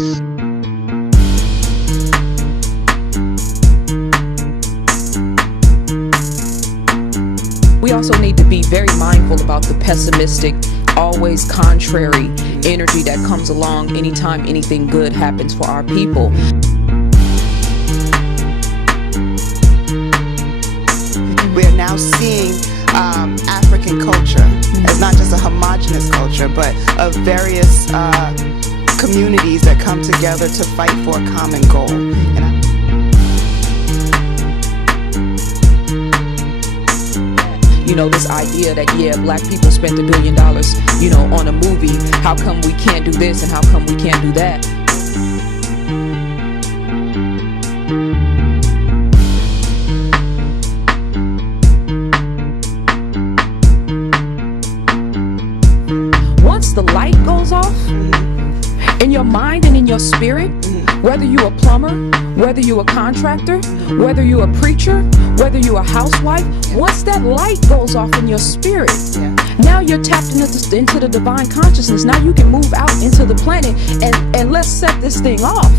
We also need to be very mindful about the pessimistic, always contrary energy that comes along anytime anything good happens for our people. We are now seeing African culture as not just a homogenous culture, but of various communities that come together to fight for a common goal. You know, this idea that, yeah, black people spent $1 billion, you know, on a movie. How come we can't do this and how come we can't do that? Once the light goes off in your mind and in your spirit, whether you're a plumber, whether you're a contractor, whether you're a preacher, whether you're a housewife, once that light goes off in your spirit, now you're tapped into the divine consciousness. Now you can move out into the planet and let's set this thing off.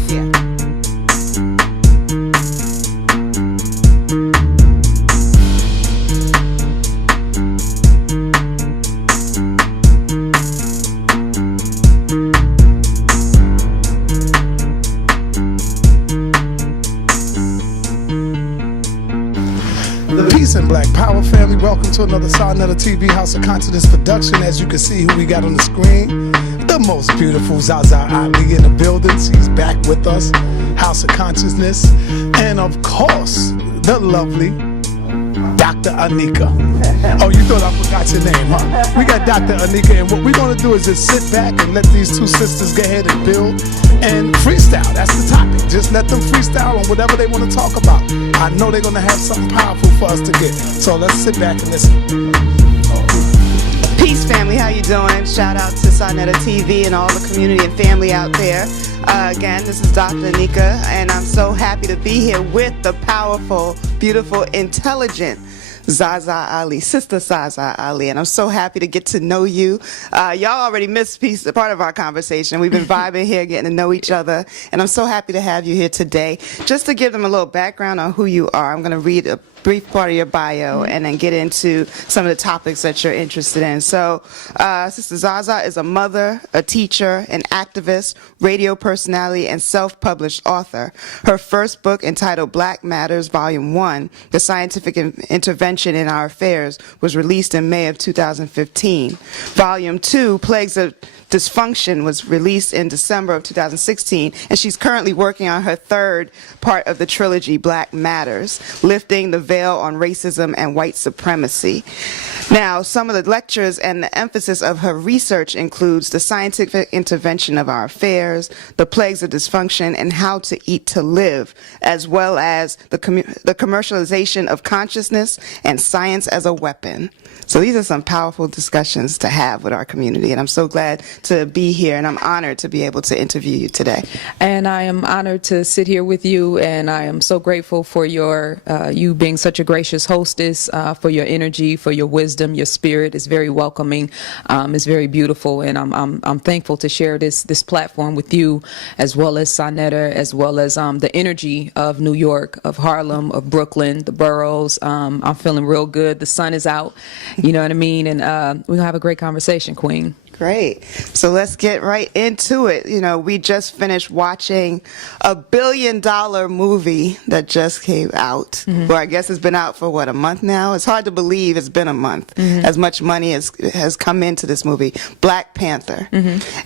Peace and Black Power family, welcome to another SaNeter TV House of Consciousness production. As you can see who we got on the screen, the most beautiful Zaza Ali in the building. She's back with us, House of Consciousness. And of course, the lovely Dr. Anika. Oh, you thought I forgot your name, huh? We got Dr. Anika, and what we're going to do is just sit back and let these two sisters go ahead and build and freestyle. That's the topic. Just let them freestyle on whatever they want to talk about. I know they're going to have something powerful for us to get. So let's sit back and listen. Peace, family. How you doing? Shout out to SaNeter TV and all the community and family out there. Again, this is Dr. Anika, and I'm so happy to be here with the powerful, beautiful, intelligent Zaza Ali, Sister Zaza Ali, and I'm so happy to get to know you. Y'all already missed part of our conversation. We've been vibing here, getting to know each other, and I'm so happy to have you here today. Just to give them a little background on who you are, I'm going to read a brief part of your bio and then get into some of the topics that you're interested in. So, Sister Zaza is a mother, a teacher, an activist, radio personality, and self-published author. Her first book, entitled Black Matters, Volume 1, The Scientific Intervention in Our Affairs, was released in May of 2015. Volume 2, Plagues of Dysfunction, was released in December of 2016, and she's currently working on her third part of the trilogy, Black Matters, Lifting the Veil on Racism and White Supremacy. Now, some of the lectures and the emphasis of her research includes the scientific intervention of our affairs, the plagues of dysfunction, and how to eat to live, as well as the commercialization of consciousness and science as a weapon. So these are some powerful discussions to have with our community, and I'm so glad to be here, and I'm honored to be able to interview you today. And I am honored to sit here with you, and I am so grateful for your you being such a gracious hostess, for your energy, for your wisdom. Your spirit is very welcoming, it's very beautiful, and I'm thankful to share this platform with you, as well as SaNeter, as well as the energy of New York, of Harlem, of Brooklyn, the boroughs. I'm feeling real good. The sun is out, you know what I mean, and we're gonna have a great conversation, Queen. Great. So let's get right into it. You know, we just finished watching a $1 billion movie that just came out. Well, I guess it's been out for, what, a month now? It's hard to believe it's been a month. As much money has come into this movie, Black Panther.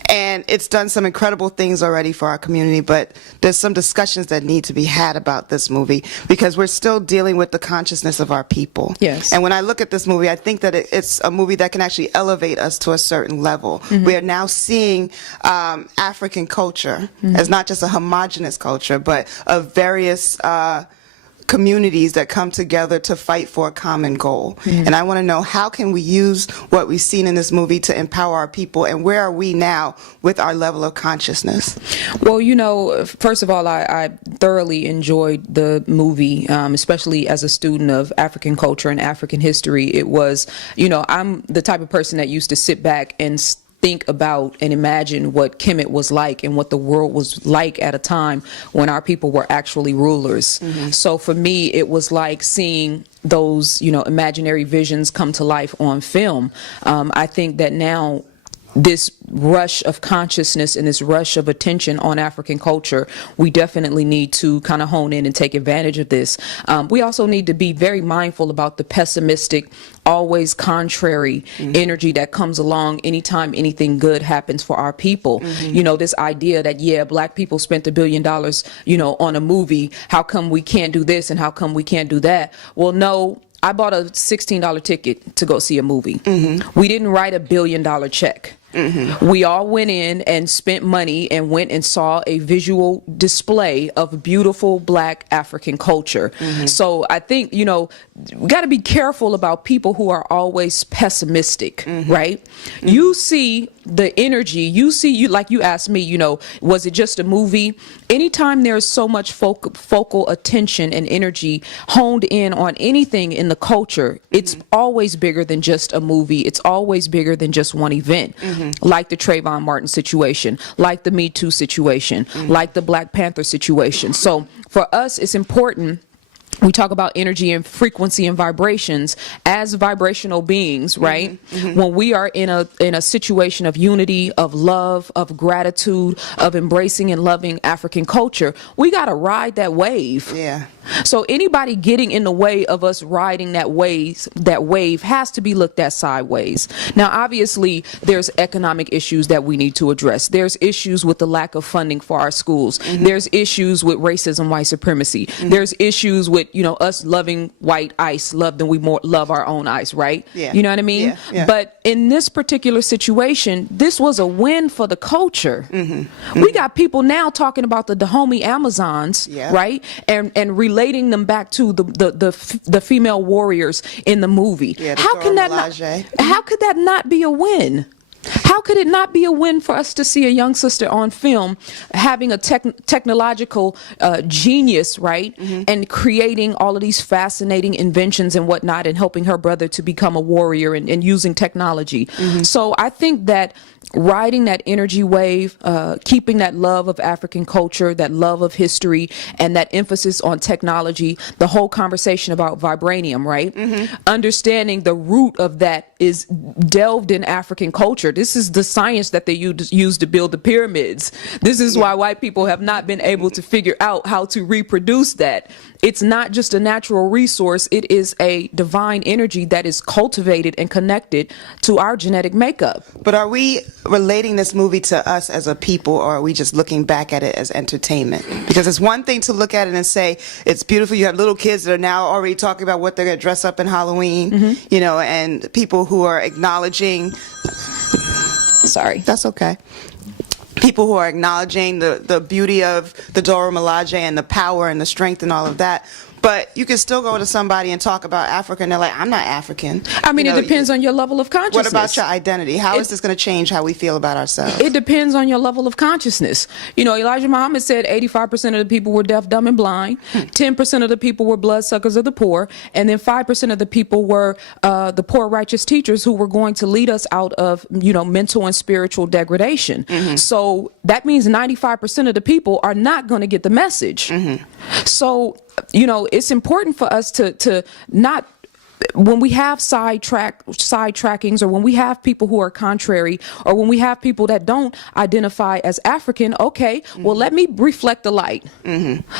And it's done some incredible things already for our community, but there's some discussions that need to be had about this movie because we're still dealing with the consciousness of our people. Yes. And when I look at this movie, I think that it's a movie that can actually elevate us to a certain level. We are now seeing African culture as not just a homogenous culture, but of various communities that come together to fight for a common goal. And I want to know, how can we use what we've seen in this movie to empower our people, and where are we now with our level of consciousness? Well, you know, first of all, I thoroughly enjoyed the movie, especially as a student of African culture and African history. It was, you know, I'm the type of person that used to sit back and think about and imagine what Kemet was like and what the world was like at a time when our people were actually rulers. So for me, it was like seeing those, imaginary visions come to life on film. I think that now this rush of consciousness and this rush of attention on African culture, we definitely need to kind of hone in and take advantage of this. We also need to be very mindful about the pessimistic, always contrary energy that comes along anytime anything good happens for our people. This idea that, Black people spent $1 billion, on a movie. How come we can't do this and how come we can't do that? Well, no. I bought a $16 ticket to go see a movie. We didn't write $1 billion check. We all went in and spent money and went and saw a visual display of beautiful Black African culture. So I think, we got to be careful about people who are always pessimistic, right? You see the energy, you like you asked me, was it just a movie? Anytime there's so much focal attention and energy honed in on anything in the culture, it's always bigger than just a movie. It's always bigger than just one event. Like the Trayvon Martin situation, like the Me Too situation, like the Black Panther situation. So for us, it's important. We talk about energy and frequency and vibrations as vibrational beings, right? When we are in a situation of unity, of love, of gratitude, of embracing and loving African culture, we got to ride that wave. Yeah. So anybody getting in the way of us riding that wave has to be looked at sideways. Now, obviously, there's economic issues that we need to address. There's issues with the lack of funding for our schools. There's issues with racism, white supremacy. There's issues with, us loving white ice, than we more love our own ice, right? Yeah. You know what I mean? Yeah. Yeah. But in this particular situation, this was a win for the culture. We got people now talking about the Dahomey Amazons, right? And relating them back to the female warriors in the movie. Yeah, how could that not be a win? How could it not be a win for us to see a young sister on film having a technological genius, right? And creating all of these fascinating inventions and whatnot and helping her brother to become a warrior and using technology. So I think that riding that energy wave, keeping that love of African culture, that love of history, and that emphasis on technology, the whole conversation about vibranium, right? Understanding the root of that is delved in African culture. This is the science that they use to build the pyramids. This is why white people have not been able to figure out how to reproduce that. It's not just a natural resource. It is a divine energy that is cultivated and connected to our genetic makeup. But are we relating this movie to us as a people, or are we just looking back at it as entertainment? Because it's one thing to look at it and say, it's beautiful. You have little kids that are now already talking about what they're going to dress up in Halloween, and people who are acknowledging... Sorry. That's okay. People who are acknowledging the beauty of the Dora Milaje and the power and the strength and all of that. But you can still go to somebody and talk about Africa, and they're like, I'm not African. I mean, it depends on your level of consciousness. What about your identity? How is this going to change how we feel about ourselves? It depends on your level of consciousness. Elijah Muhammad said 85% of the people were deaf, dumb, and blind. 10% of the people were bloodsuckers of the poor. And then 5% of the people were the poor righteous teachers who were going to lead us out of, mental and spiritual degradation. So that means 95% of the people are not going to get the message. So, it's important for us to not, when we have sidetrackings, or when we have people who are contrary, or when we have people that don't identify as African, okay, well, let me reflect the light.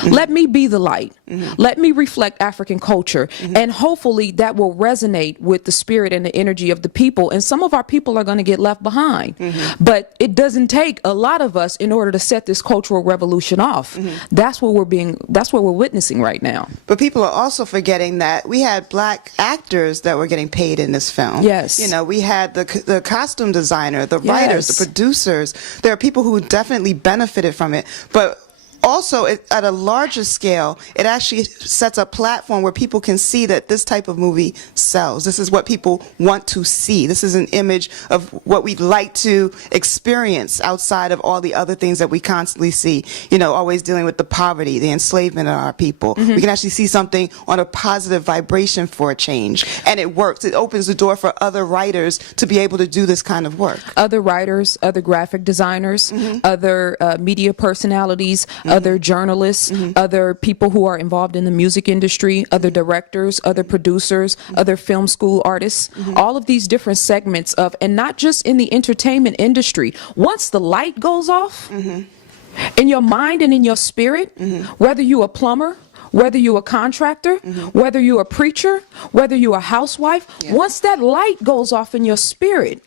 Let me be the light. Let me reflect African culture. And hopefully that will resonate with the spirit and the energy of the people. And some of our people are going to get left behind. But it doesn't take a lot of us in order to set this cultural revolution off. That's what we're witnessing right now. But people are also forgetting that we had Black actors that were getting paid in this film. Yes. We had the costume designer, the writers, the producers. There are people who definitely benefited from it. But also, at a larger scale, it actually sets a platform where people can see that this type of movie sells. This is what people want to see. This is an image of what we'd like to experience outside of all the other things that we constantly see. You know, always dealing with the poverty, the enslavement of our people. We can actually see something on a positive vibration for a change. And it works. It opens the door for other writers to be able to do this kind of work. Other writers, other graphic designers, other media personalities, other journalists, other people who are involved in the music industry, other directors, other producers, other film school artists, all of these different segments of, and not just in the entertainment industry. Once the light goes off in your mind and in your spirit, whether you're a plumber, whether you're a contractor, whether you're a preacher, whether you're a housewife, once that light goes off in your spirit,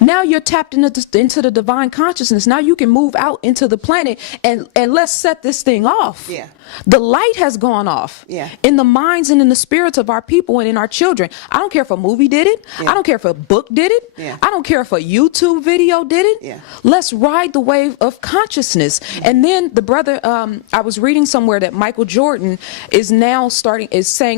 now you're tapped into the divine consciousness. Now you can move out into the planet and let's set this thing off. The light has gone off in the minds and in the spirits of our people and in our children. I don't care if a movie did it. I don't care if a book did it. I don't care if a YouTube video did it. Let's ride the wave of consciousness. And then the brother, I was reading somewhere that Michael Jordan is now saying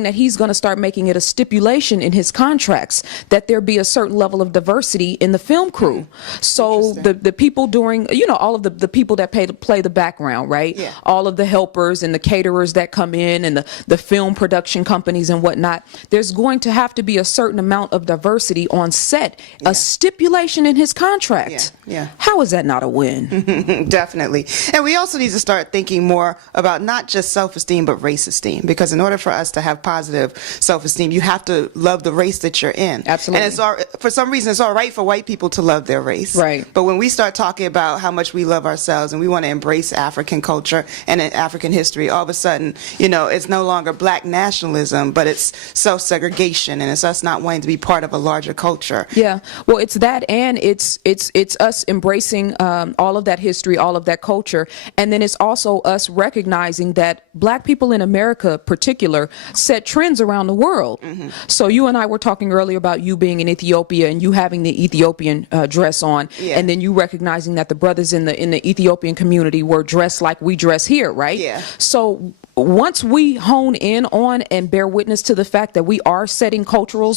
that he's going to start making it a stipulation in his contracts that there be a certain level of diversity in the film crew. So the people during, you know, all of the people that play the background, right? All of the helpers and the caterers that come in and the film production companies and whatnot, there's going to have to be a certain amount of diversity on set, a stipulation in his contract. How is that not a win? Definitely. And we also need to start thinking more about not just self-esteem, but race esteem, because in order for us to have positive self-esteem, you have to love the race that you're in. Absolutely. And for some reason, it's all right for white people to love their race. Right. But when we start talking about how much we love ourselves and we want to embrace African culture and African history, all of a sudden, you know, it's no longer black nationalism, but it's self-segregation, and it's us not wanting to be part of a larger culture. Yeah, well, it's that, and it's us embracing all of that history, all of that culture, and then it's also us recognizing that black people in America, particular, set trends around the world. So you and I were talking earlier about you being in Ethiopia and you having the Ethiopian dress on, and then you recognizing that the brothers in the Ethiopian community were dressed like we dress here, right? So once we hone in on and bear witness to the fact that we are setting cultural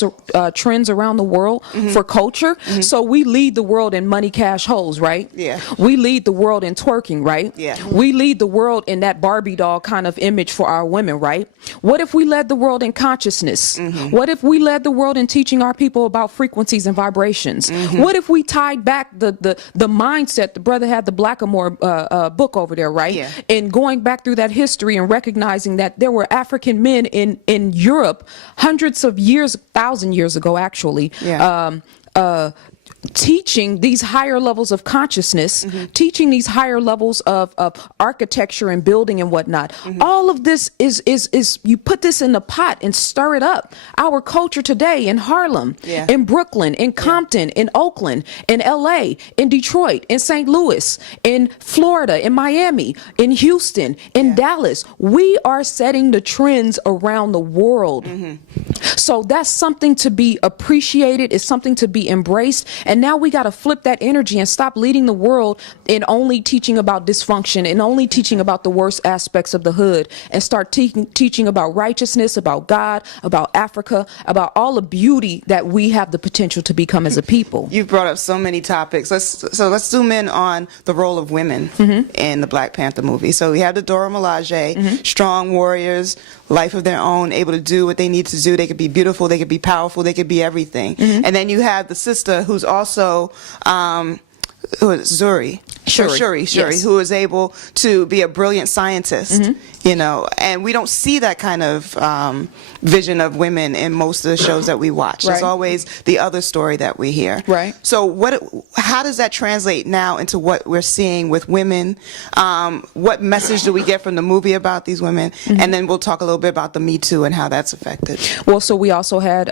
trends around the world for culture, so we lead the world in money, cash, hoes, right? We lead the world in twerking, right? We lead the world in that Barbie doll kind of image for our women, right? What if we led the world in consciousness? What if we led the world in teaching our people about frequencies and vibrations? What if we tied back the mindset? The brother had the Blackamoor book over there, right? And going back through that history and recognizing that there were African men in Europe hundreds of years, 1,000 years ago, actually, teaching these higher levels of consciousness, teaching these higher levels of architecture and building and whatnot. All of this is you put this in the pot and stir it up. Our culture today in Harlem, in Brooklyn, in Compton, in Oakland, in LA, in Detroit, in St. Louis, in Florida, in Miami, in Houston, in Dallas. We are setting the trends around the world. So that's something to be appreciated. It's something to be embraced. And now we got to flip that energy and stop leading the world in only teaching about dysfunction and only teaching about the worst aspects of the hood, and start teaching about righteousness, about God, about Africa, about all the beauty that we have the potential to become as a people. You've brought up so many topics. Let's zoom in on the role of women in the Black Panther movie. So we have the Dora Milaje, strong warriors, life of their own, able to do what they need to do. They could be beautiful, they could be powerful, they could be everything. And then you have the sister who's also who is Shuri, who is able to be a brilliant scientist, you know, and we don't see that kind of vision of women in most of the shows that we watch. There's always the other story that we hear. So how does that translate now into what we're seeing with women? What message do we get from the movie about these women? And then we'll talk a little bit about the Me Too and how that's affected. Well, so we also had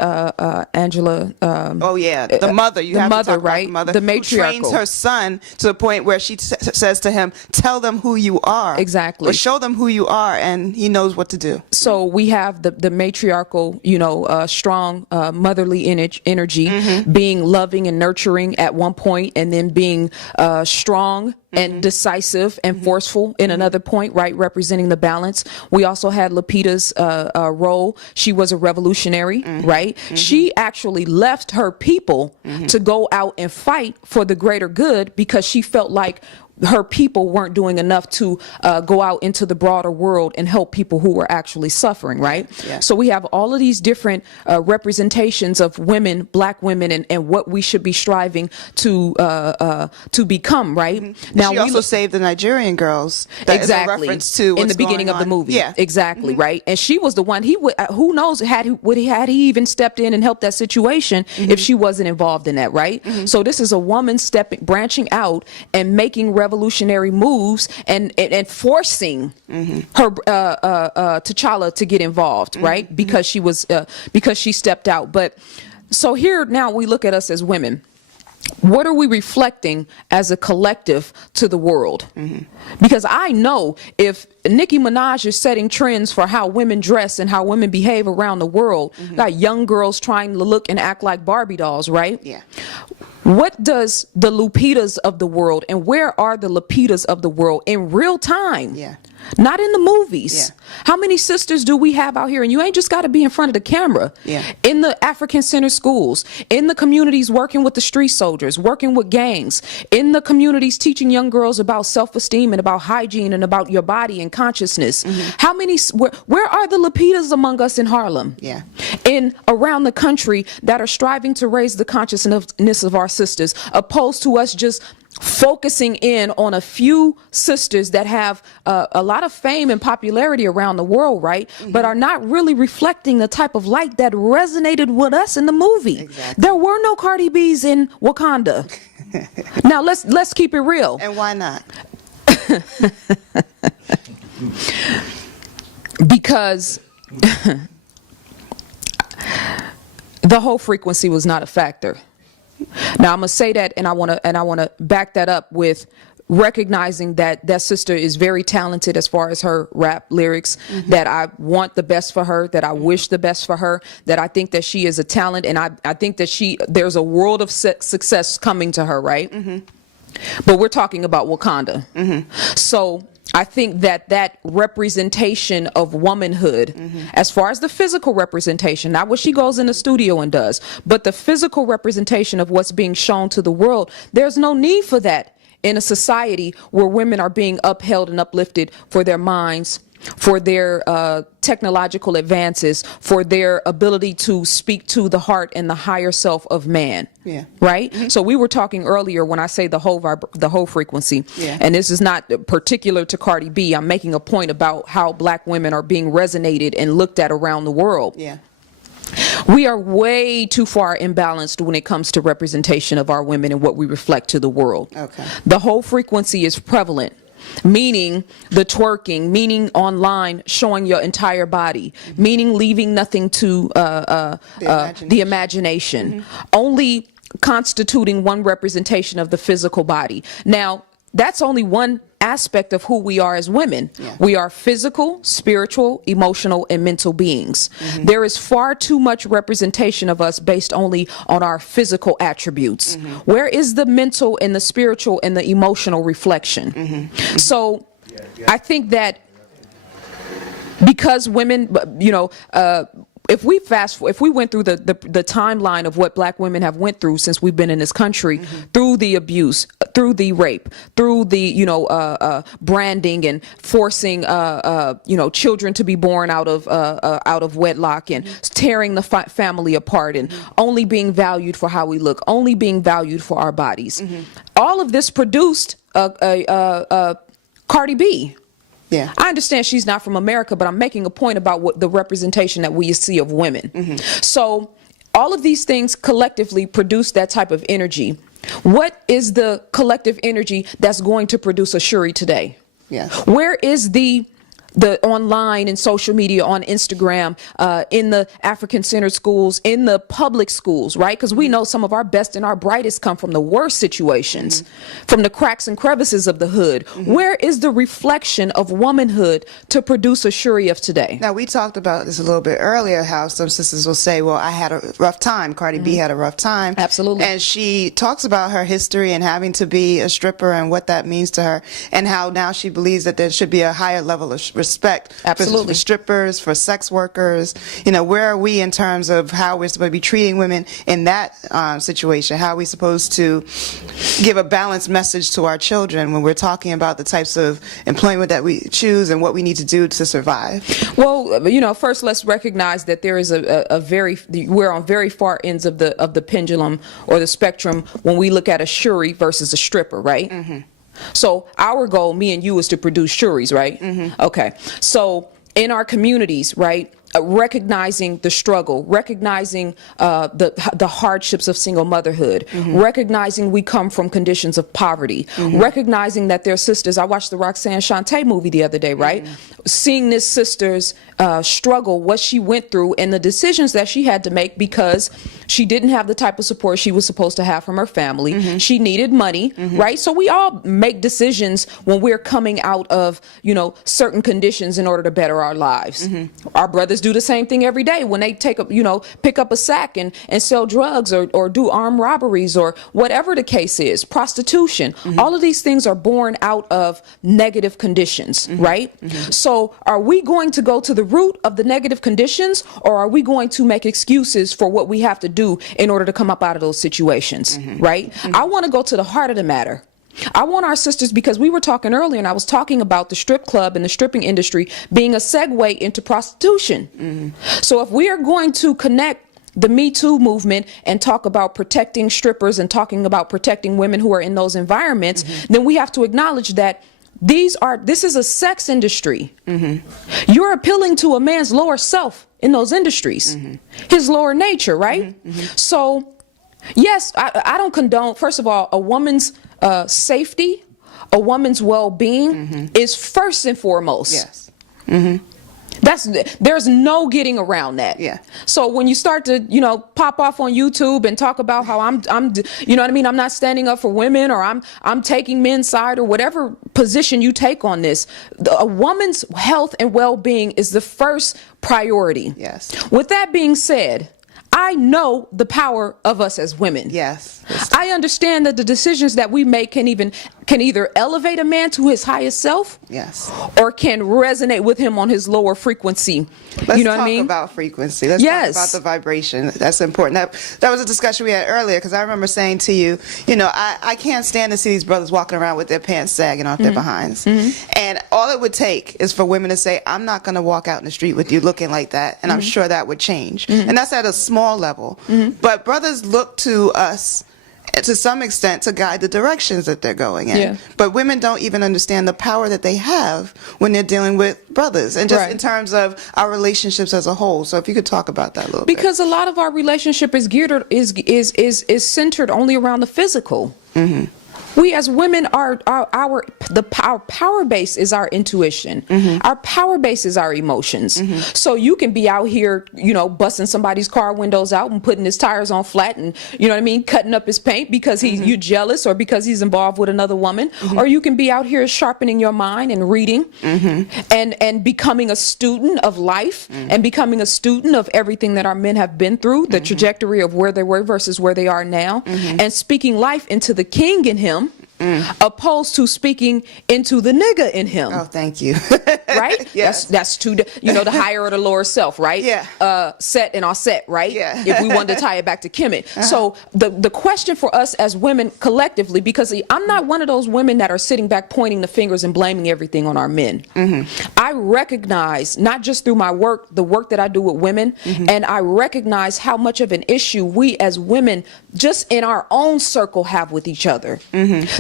Angela. The mother. You have mother, to talk right? About the mother, the who matriarchal. trains her son to the point where she says to him, "Tell them who you are." Exactly. Or show them who you are, and he knows what to do. So we have the matriarchal, you know, strong motherly energy, being loving and nurturing at one point, and then being strong, and decisive and forceful in another point, right? Representing the balance. We also had Lupita's role. She was a revolutionary, right? She actually left her people to go out and fight for the greater good because she felt like her people weren't doing enough to go out into the broader world and help people who were actually suffering, right? Yeah. So we have all of these different representations of women, black women, and what we should be striving to become, right? Now she also saved the Nigerian girls. That is a reference to in the beginning of the movie. Yeah, exactly, right. And she was the one. He would. Who knows? Had he even stepped in and helped that situation if she wasn't involved in that, right? So this is a woman branching out and making revolutionary moves and forcing her T'Challa to get involved, right? Because she was because she stepped out. But so here now we look at us as women. What are we reflecting as a collective to the world? Because I know if Nicki Minaj is setting trends for how women dress and how women behave around the world, got young girls trying to look and act like Barbie dolls, right? Yeah. What does the Lupitas of the world and where are the Lupitas of the world in real time? Yeah. Not in the movies. Yeah. How many sisters do we have out here? And you ain't just got to be in front of the camera. Yeah. In the African center schools, in the communities working with the street soldiers, working with gangs, in the communities teaching young girls about self-esteem and about hygiene and about your body and consciousness. How many, where are the Lupitas among us in Harlem? Yeah. In around the country that are striving to raise the consciousness of our sisters, opposed to us just focusing in on a few sisters that have a lot of fame and popularity around the world, right? But are not really reflecting the type of light that resonated with us in the movie. Exactly. There were no Cardi B's in Wakanda. Now let's keep it real. And why not? Because the whole frequency was not a factor. Now I'm gonna say that, and I wanna back that up with recognizing that that sister is very talented as far as her rap lyrics, that I want the best for her, that I wish the best for her, that I think that she is a talent, and I think that there's a world of success coming to her, right? But we're talking about Wakanda. So I think that representation of womanhood, as far as the physical representation, not what she goes in the studio and does, but the physical representation of what's being shown to the world, there's no need for that in a society where women are being upheld and uplifted for their minds, for their technological advances, for their ability to speak to the heart and the higher self of man. Yeah. Right. So we were talking earlier when I say the whole frequency, Yeah. and this is not particular to Cardi B. I'm making a point about how black women are being resonated and looked at around the world. Yeah. We are way too far imbalanced when it comes to representation of our women and what we reflect to the world. Okay. The whole frequency is prevalent. Meaning the twerking, meaning online showing your entire body, meaning leaving nothing to the imagination, only constituting one representation of the physical body. Now, that's only one aspect of who we are as women. Yeah. We are physical, spiritual, emotional, and mental beings. There is far too much representation of us based only on our physical attributes. Where is the mental and the spiritual and the emotional reflection? So I think that because women, if we went through the timeline of what black women have went through since we've been in this country, through the abuse, through the rape, through the branding and forcing children to be born out of wedlock and tearing the family apart and only being valued for how we look, only being valued for our bodies. All of this produced Cardi B. Yeah. I understand she's not from America, but I'm making a point about what the representation that we see of women. So all of these things collectively produce that type of energy. What is the collective energy that's going to produce a Shuri today? Yeah. Where is the the online and social media, on Instagram, in the African-centered schools, in the public schools, right? Because we know some of our best and our brightest come from the worst situations, from the cracks and crevices of the hood. Where is the reflection of womanhood to produce a Shuri of today? Now, we talked about this a little bit earlier, how some sisters will say, well, I had a rough time. Cardi B had a rough time. Absolutely. And she talks about her history and having to be a stripper and what that means to her, and how now she believes that there should be a higher level of respect for strippers, for sex workers. You know, where are we in terms of how we're supposed to be treating women in that situation? How are we supposed to give a balanced message to our children when we're talking about the types of employment that we choose and what we need to do to survive? Well, you know, first let's recognize that there is we're on very far ends of the pendulum or the spectrum when we look at a Shuri versus a stripper, right? So our goal, me and you, is to produce Shuris, right? Okay. So in our communities, right, recognizing the struggle, recognizing the hardships of single motherhood, recognizing we come from conditions of poverty, recognizing that their sisters. I watched the Roxanne Shante movie the other day, right? Seeing this sister's struggle, what she went through, and the decisions that she had to make because she didn't have the type of support she was supposed to have from her family. She needed money, right? So we all make decisions when we're coming out of, you know, certain conditions in order to better our lives. Our brothers do the same thing every day when they take up, you know, pick up a sack and sell drugs or do armed robberies or whatever the case is, prostitution. All of these things are born out of negative conditions, right? So are we going to go to the root of the negative conditions, or are we going to make excuses for what we have to do in order to come up out of those situations, right? I want to go to the heart of the matter. I want our sisters, because we were talking earlier and I was talking about the strip club and the stripping industry being a segue into prostitution. So if we are going to connect the Me Too movement and talk about protecting strippers and talking about protecting women who are in those environments, then we have to acknowledge that this is a sex industry. You're appealing to a man's lower self in those industries, his lower nature, right? So yes, I don't condone, first of all, a woman's safety, a woman's well-being is first and foremost. Yes. There's no getting around that. Yeah. So when you start to, you know, pop off on YouTube and talk about how I'm you know what I mean, I'm not standing up for women, or I'm taking men's side, or whatever position you take on this, a woman's health and well-being is the first priority. Yes. With that being said, I know the power of us as women. Yes. I understand that the decisions that we make can either elevate a man to his highest self, yes, or can resonate with him on his lower frequency. Let's you know talk what I mean? about frequency. Let's talk about the vibration. That's important. That was a discussion we had earlier, because I remember saying to you, you know, I can't stand to see these brothers walking around with their pants sagging off their behinds. And all it would take is for women to say, I'm not going to walk out in the street with you looking like that. And I'm sure that would change. And that's at a small level. But brothers look to us to some extent to guide the directions that they're going in. Yeah. But women don't even understand the power that they have when they're dealing with brothers, and just in terms of our relationships as a whole. So if you could talk about that a little bit. Because a lot of our relationship is geared is centered only around the physical. We as women our power base is our intuition. Our power base is our emotions. So you can be out here, you know, busting somebody's car windows out and putting his tires on flat, and you know what I mean, cutting up his paint because you jealous, or because he's involved with another woman. Or you can be out here sharpening your mind and reading, and becoming a student of life, and becoming a student of everything that our men have been through, the trajectory of where they were versus where they are now, and speaking life into the king in him, opposed to speaking into the nigga in him. Oh, thank you. Right? Yes. That's two, you know, the higher or the lower self, right? Yeah. Set and offset, right? Yeah. If we wanted to tie it back to Kemet. So the question for us as women collectively, because I'm not one of those women that are sitting back pointing the fingers and blaming everything on our men. I recognize, not just through my work, the work that I do with women, and I recognize how much of an issue we as women just in our own circle have with each other.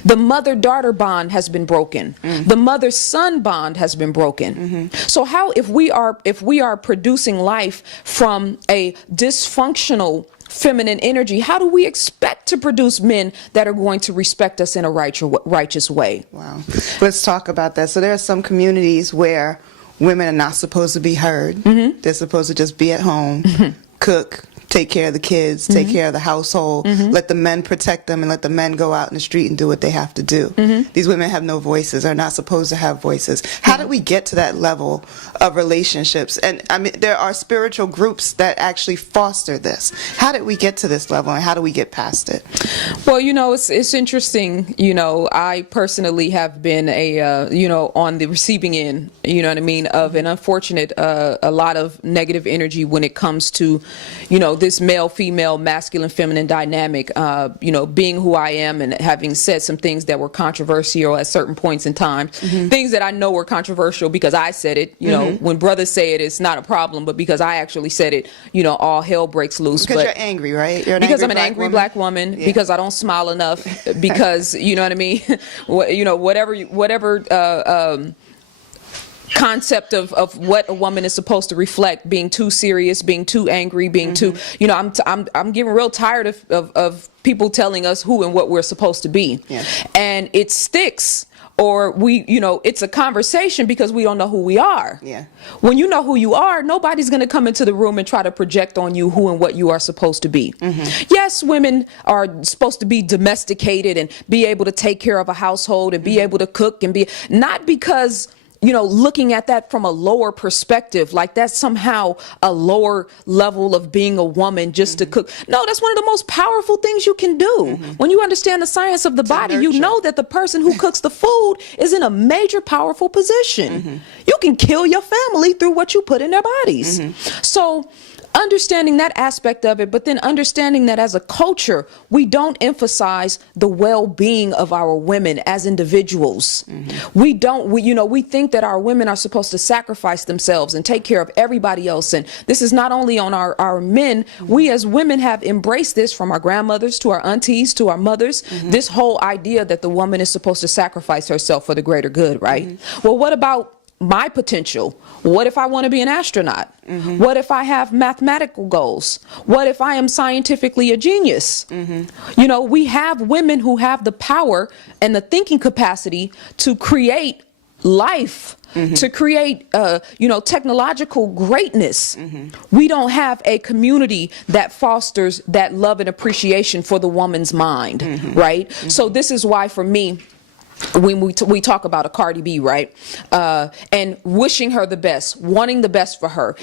The mother-daughter bond has been broken. The mother-son bond has been broken. So how, if we are producing life from a dysfunctional feminine energy, how do we expect to produce men that are going to respect us in a righteous way? Wow. Let's talk about that. So there are some communities where women are not supposed to be heard. They're supposed to just be at home, cook, take care of the kids, take care of the household, let the men protect them, and let the men go out in the street and do what they have to do. These women have no voices, are not supposed to have voices. How did we get to that level of relationships? And I mean, there are spiritual groups that actually foster this. How did we get to this level, and how do we get past it? Well, you know, it's interesting. You know, I personally have been on the receiving end, you know what I mean, of an unfortunate, a lot of negative energy when it comes to, you know, this male, female, masculine, feminine dynamic, you know, being who I am and having said some things that were controversial at certain points in time, things that I know were controversial because I said it, you know, when brothers say it, it's not a problem, but because I actually said it, you know, all hell breaks loose. Because you're angry, right? You're because I'm an angry black woman, because I don't smile enough, because, you know what I mean, you know, whatever concept of what a woman is supposed to reflect, being too serious, being too angry, being too, you know, I'm getting real tired of people telling us who and what we're supposed to be. And it sticks, or we, you know, it's a conversation because we don't know who we are. When you know who you are, nobody's going to come into the room and try to project on you who and what you are supposed to be. Yes, women are supposed to be domesticated and be able to take care of a household and be able to cook and be, not because, you know, looking at that from a lower perspective, like that's somehow a lower level of being a woman just to cook. No, that's one of the most powerful things you can do. When you understand the science of the body, you know that the person who cooks the food is in a major powerful position. You can kill your family through what you put in their bodies. So understanding that aspect of it, but then understanding that as a culture, we don't emphasize the well-being of our women as individuals. We think that our women are supposed to sacrifice themselves and take care of everybody else. And this is not only on our men. We as women have embraced this, from our grandmothers to our aunties to our mothers, this whole idea that the woman is supposed to sacrifice herself for the greater good, right? Well, what about my potential? What if I want to be an astronaut? What if I have mathematical goals? What if I am scientifically a genius? You know, we have women who have the power and the thinking capacity to create life, to create, you know, technological greatness. We don't have a community that fosters that love and appreciation for the woman's mind, right? So this is why, for me, when we talk about a Cardi B, right, and wishing her the best, wanting the best for her,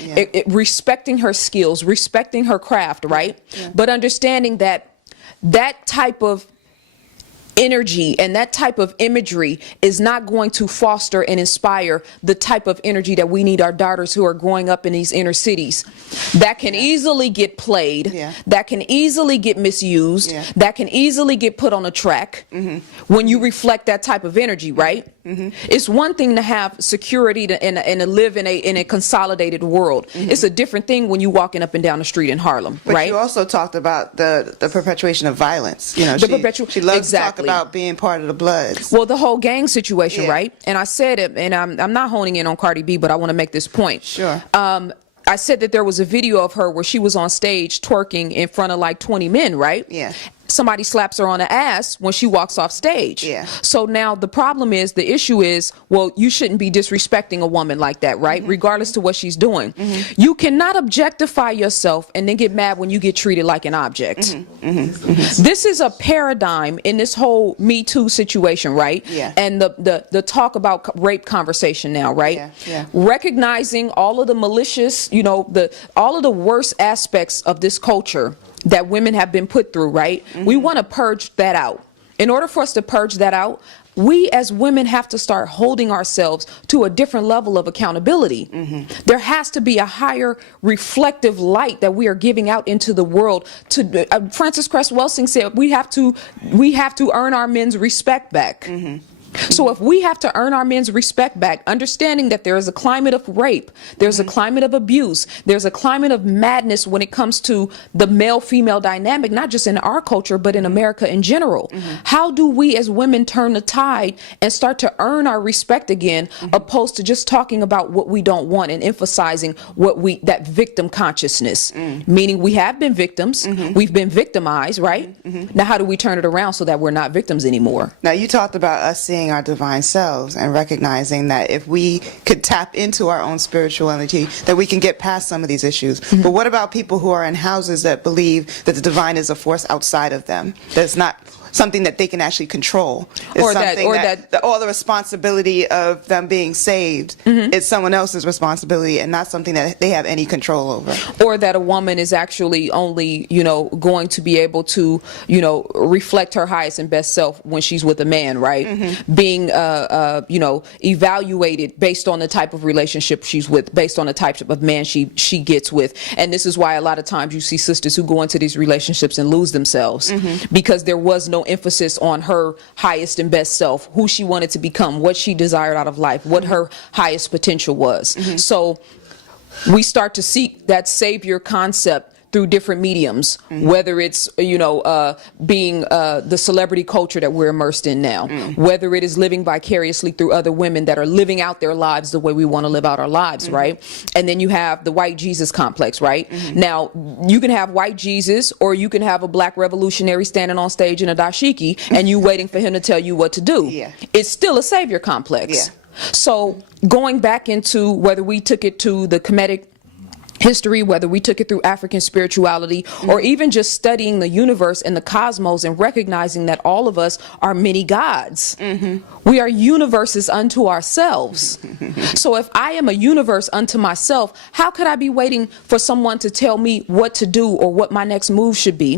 respecting her skills, respecting her craft, right, but understanding that that type of energy and that type of imagery is not going to foster and inspire the type of energy that we need our daughters who are growing up in these inner cities that can easily get played, that can easily get misused, that can easily get put on a track when you reflect that type of energy, right? It's one thing to have security and to live in a consolidated world. It's a different thing when you're walking up and down the street in Harlem, but right? You also talked about the perpetuation of violence. You know, she loves to talk about being part of the Bloods. Well, the whole gang situation, right? And I said it, and I'm not honing in on Cardi B, but I want to make this point. Sure. I said that there was a video of her where she was on stage twerking in front of like 20 men, right? Somebody slaps her on the ass when she walks off stage. So now the problem is, the issue is, well, you shouldn't be disrespecting a woman like that, right? Regardless to what she's doing. You cannot objectify yourself and then get mad when you get treated like an object. This is a paradigm in this whole Me Too situation, right? And the talk about rape conversation now, right? Recognizing all of the malicious, you know, all of the worst aspects of this culture that women have been put through, right? We want to purge that out. In order for us to purge that out, we as women have to start holding ourselves to a different level of accountability. There has to be a higher reflective light that we are giving out into the world. Frances Cress Welsing said we have to earn our men's respect back. So if we have to earn our men's respect back, understanding that there is a climate of rape, there's a climate of abuse, there's a climate of madness when it comes to the male-female dynamic, not just in our culture, but in America in general. How do we as women turn the tide and start to earn our respect again, opposed to just talking about what we don't want and emphasizing that victim consciousness, meaning we have been victims, we've been victimized, right? Now how do we turn it around so that we're not victims anymore? Now you talked about us seeing being our divine selves and recognizing that if we could tap into our own spirituality, that we can get past some of these issues. But what about people who are in houses that believe that the divine is a force outside of them, that's not something that they can actually control? It's Or something that all the responsibility of them being saved is someone else's responsibility and not something that they have any control over. Or that a woman is actually only, going to be able to, reflect her highest and best self when she's with a man, right? Being, evaluated based on the type of relationship she's with, based on the type of man she gets with. And this is why a lot of times you see sisters who go into these relationships and lose themselves because there was no emphasis on her highest and best self, who she wanted to become, what she desired out of life, what her highest potential was. So we start to seek that savior concept through different mediums, whether it's, being the celebrity culture that we're immersed in now, whether it is living vicariously through other women that are living out their lives the way we want to live out our lives, right? And then you have the white Jesus complex, right? Now, you can have white Jesus, or you can have a black revolutionary standing on stage in a dashiki and you waiting for him to tell you what to do. Yeah. It's still a savior complex. Yeah. So going back into whether we took it to the Kemetic history, whether we took it through African spirituality, or even just studying the universe and the cosmos and recognizing that all of us are many gods. We are universes unto ourselves. So if I am a universe unto myself, how could I be waiting for someone to tell me what to do or what my next move should be?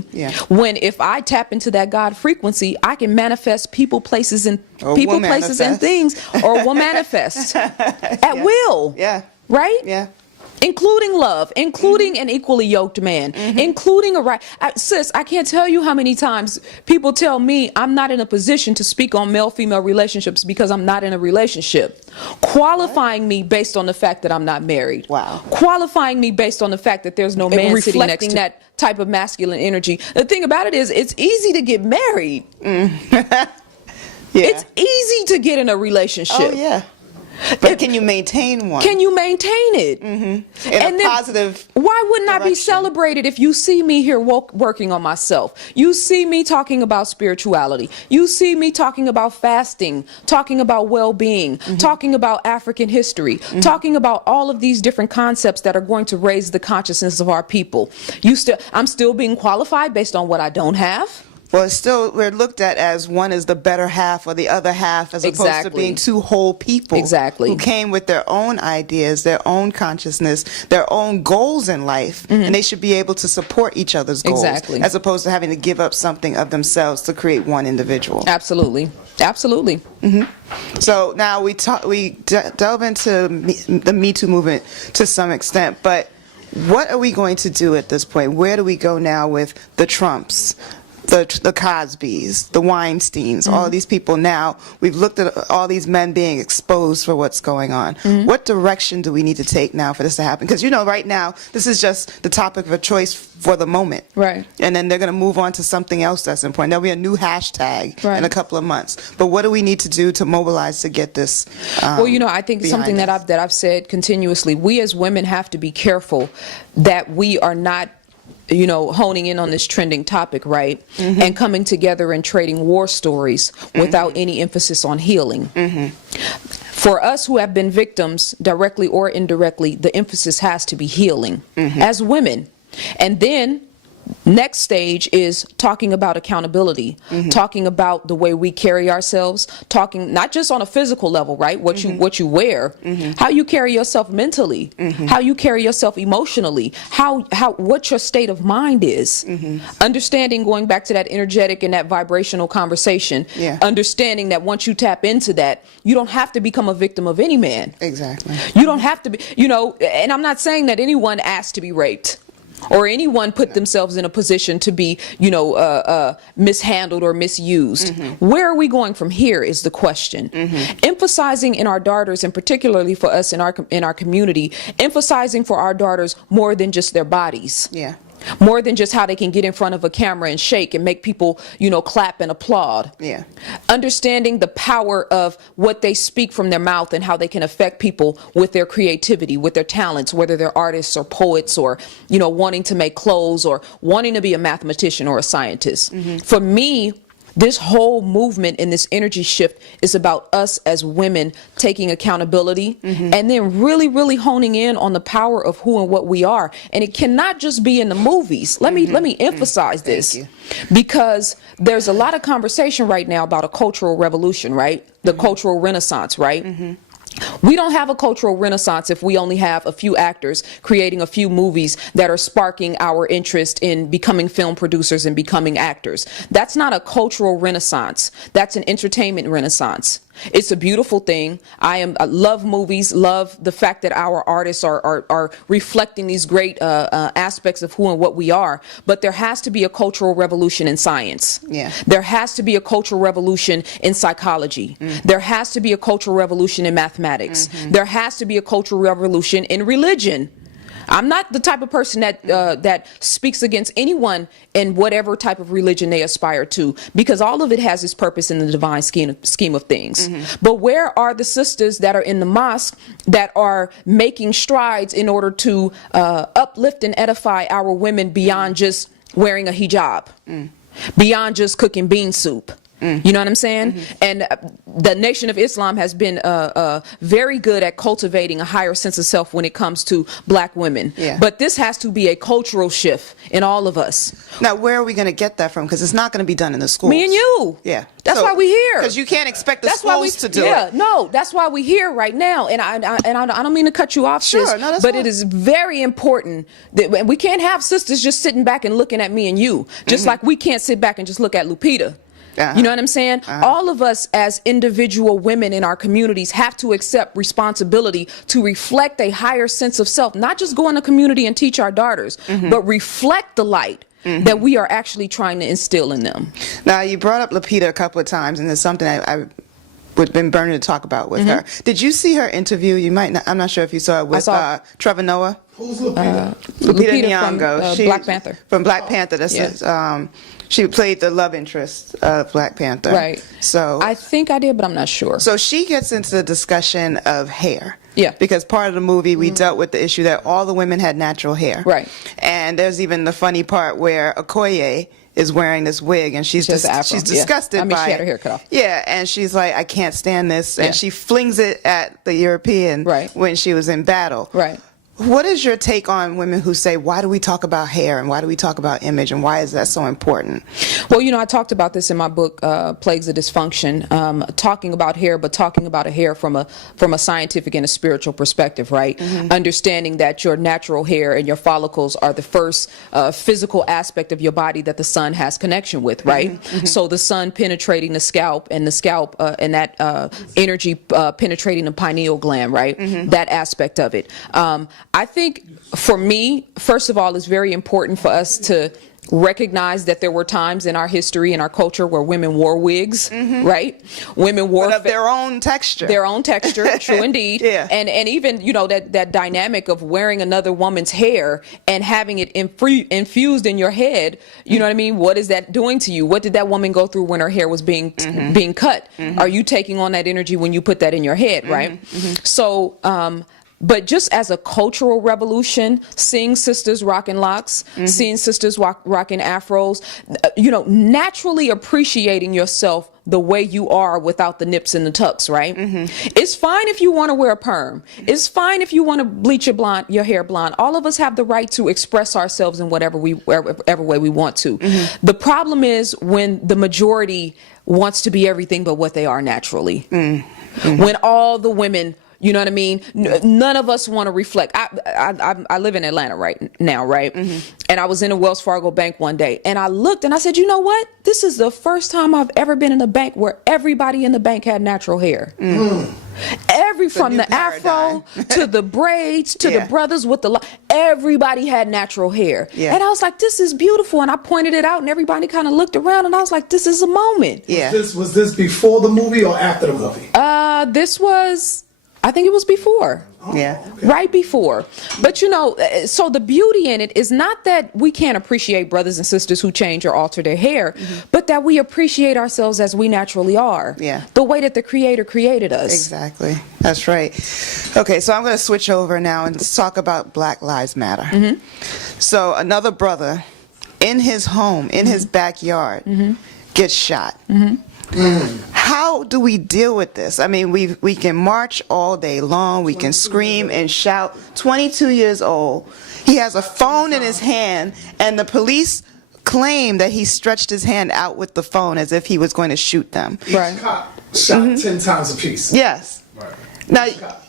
When if I tap into that God frequency, I can manifest people, places, and places and things, or will manifest at will. Right? Yeah. Including love, including an equally yoked man, including a right. Sis, I can't tell you how many times people tell me I'm not in a position to speak on male-female relationships because I'm not in a relationship. Qualifying me based on the fact that I'm not married. Wow. Qualifying me based on the fact that there's no man sitting next to that type of masculine energy. The thing about it is, it's easy to get married. It's easy to get in a relationship. Oh, yeah. But can you maintain one? Can you maintain it? In a positive Why wouldn't I be direction? celebrated if you see me here working on myself? You see me talking about spirituality. You see me talking about fasting, talking about well-being, talking about African history, talking about all of these different concepts that are going to raise the consciousness of our people. I'm still being qualified based on what I don't have. Well, it's still, we're looked at as one is the better half or the other half, as opposed to being two whole people who came with their own ideas, their own consciousness, their own goals in life, and they should be able to support each other's goals, as opposed to having to give up something of themselves to create one individual. Absolutely. Absolutely. So now we delve into the Me Too movement to some extent, but what are we going to do at this point? Where do we go now with the Trumps, the Cosbys, the Weinsteins, all of these people? Now we've looked at all these men being exposed for what's going on. What direction do we need to take now for this to happen? Because right now this is just the topic of a choice for the moment, right? And then they're going to move on to something else that's important. There'll be a new hashtag in a couple of months. But what do we need to do to mobilize to get this? Well, I think something that I've said continuously: we as women have to be careful that we are not honing in on this trending topic, right? And coming together and trading war stories without any emphasis on healing. For us who have been victims, directly or indirectly, the emphasis has to be healing as women. And then next stage is talking about accountability, talking about the way we carry ourselves, talking not just on a physical level, right? What you wear, how you carry yourself mentally, how you carry yourself emotionally, what your state of mind is. Understanding, going back to that energetic and that vibrational conversation, understanding that once you tap into that, you don't have to become a victim of any man. Exactly. You don't have to be, and I'm not saying that anyone asked to be raped, or anyone put themselves in a position to be, mishandled or misused. Where are we going from here is the question. Emphasizing in our daughters, and particularly for us in our community, emphasizing for our daughters more than just their bodies. More than just how they can get in front of a camera and shake and make people, clap and applaud. Understanding the power of what they speak from their mouth and how they can affect people with their creativity, with their talents, whether they're artists or poets or, wanting to make clothes or wanting to be a mathematician or a scientist. For me, This whole movement and this energy shift is about us as women taking accountability and then really, really honing in on the power of who and what we are. And it cannot just be in the movies. Let me emphasize this, because there's a lot of conversation right now about a cultural revolution, right? The cultural renaissance, right? We don't have a cultural renaissance if we only have a few actors creating a few movies that are sparking our interest in becoming film producers and becoming actors. That's not a cultural renaissance. That's an entertainment renaissance. It's a beautiful thing. I love movies, love the fact that our artists are reflecting these great aspects of who and what we are. But there has to be a cultural revolution in science. Yeah. There has to be a cultural revolution in psychology. There has to be a cultural revolution in mathematics. There has to be a cultural revolution in religion. I'm not the type of person that speaks against anyone in whatever type of religion they aspire to, because all of it has its purpose in the divine scheme of things. But where are the sisters that are in the mosque that are making strides in order to uplift and edify our women beyond just wearing a hijab, beyond just cooking bean soup? You know what I'm saying? And the Nation of Islam has been very good at cultivating a higher sense of self when it comes to black women. Yeah. But this has to be a cultural shift in all of us. Now, where are we going to get that from? Because it's not going to be done in the schools. Me and you. Yeah. That's why we're here. Because you can't expect the schools to do it. No, that's why we're here right now. And I don't mean to cut you off, Sure, sis, no, that's but fine. it is very important that we can't have sisters just sitting back and looking at me and you, just like we can't sit back and just look at Lupita. You know what I'm saying? All of us as individual women in our communities have to accept responsibility to reflect a higher sense of self, not just go in the community and teach our daughters, but reflect the light that we are actually trying to instill in them. Now, you brought up Lupita a couple of times, and it's something I would been burning to talk about with her. Did you see her interview? You might not, I'm not sure if you saw it with Trevor Noah. Who's Lupita? Lupita Nyong'o. From Black Panther. From Black Panther. That's she played the love interest of Black Panther. Right. So I think I did, but I'm not sure. So she gets into the discussion of hair. Yeah. Because part of the movie, we dealt with the issue that all the women had natural hair. Right. And there's even the funny part where Okoye is wearing this wig, and she's disgusted by she had her hair cut off. Yeah, and she's like, I can't stand this. And she flings it at the European when she was in battle. Right. What is your take on women who say, why do we talk about hair and why do we talk about image and why is that so important? Well, you know, I talked about this in my book, Plagues of Dysfunction, talking about hair, but talking about a hair from a scientific and a spiritual perspective, right? Understanding that your natural hair and your follicles are the first physical aspect of your body that the sun has connection with, right? So the sun penetrating the scalp and the scalp and that energy penetrating the pineal gland, right? That aspect of it. I think for me, first of all, it's very important for us to recognize that there were times in our history and our culture where women wore wigs, right? Women wore of their own texture. Their own texture, true indeed. And even, you know, that dynamic of wearing another woman's hair and having it infused in your head, you know what I mean? What is that doing to you? What did that woman go through when her hair was being cut? Are you taking on that energy when you put that in your head, right? So, but just as a cultural revolution, seeing sisters rocking locks, seeing sisters rocking afros, you know, naturally appreciating yourself the way you are without the nips and the tucks, right? It's fine if you want to wear a perm. It's fine if you want to bleach your hair blonde. All of us have the right to express ourselves in whatever way we want to. The problem is when the majority wants to be everything but what they are naturally. When all the women, you know what I mean? None of us want to reflect. I live in Atlanta right now, right? And I was in a Wells Fargo bank one day, and I looked and I said, you know what? This is the first time I've ever been in a bank where everybody in the bank had natural hair. From the afro to the braids to the brothers with the everybody had natural hair. And I was like, this is beautiful. And I pointed it out, and everybody kind of looked around, and I was like, this is a moment. Was this before the movie or after the movie? This was, I think it was before. Right before. But you know, so the beauty in it is not that we can't appreciate brothers and sisters who change or alter their hair, but that we appreciate ourselves as we naturally are. The way that the Creator created us. Exactly. That's right. Okay, so I'm going to switch over now and talk about Black Lives Matter. So another brother in his home, in his backyard, gets shot. How do we deal with this? I mean, we can march all day long. We can scream and shout. 22 years old. He has a phone in his hand, and the police claim that he stretched his hand out with the phone as if he was going to shoot them. Each cop shot 10 times apiece. Yes. Right. Now,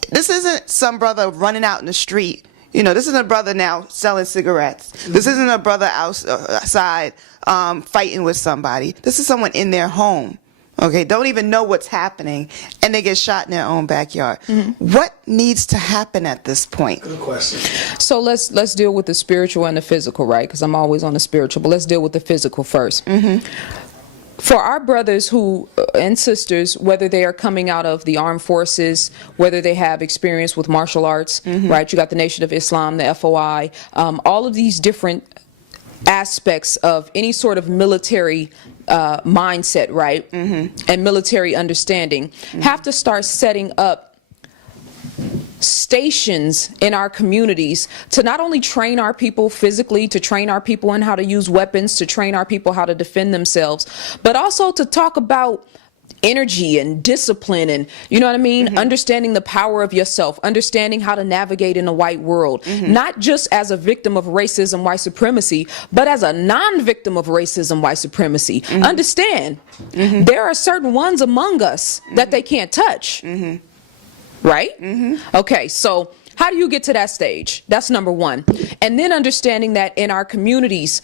this isn't some brother running out in the street. You know, this isn't a brother now selling cigarettes. This isn't a brother outside fighting with somebody. This is someone in their home. Okay, don't even know what's happening, and they get shot in their own backyard. What needs to happen at this point? Good question. So let's deal with the spiritual and the physical, right? Because I'm always on the spiritual, but let's deal with the physical first. For our brothers who and sisters, whether they are coming out of the armed forces, whether they have experience with martial arts, right? You got the Nation of Islam, the FOI, all of these different aspects of any sort of military mindset, right? And military understanding have to start setting up stations in our communities to not only train our people physically, to train our people in how to use weapons, to train our people how to defend themselves, but also to talk about energy and discipline and, you know what I mean? Understanding the power of yourself, understanding how to navigate in a white world, not just as a victim of racism, white supremacy, but as a non-victim of racism, white supremacy. Understand, there are certain ones among us that they can't touch. Right? Okay, so how do you get to that stage? That's number one. And then understanding that in our communities,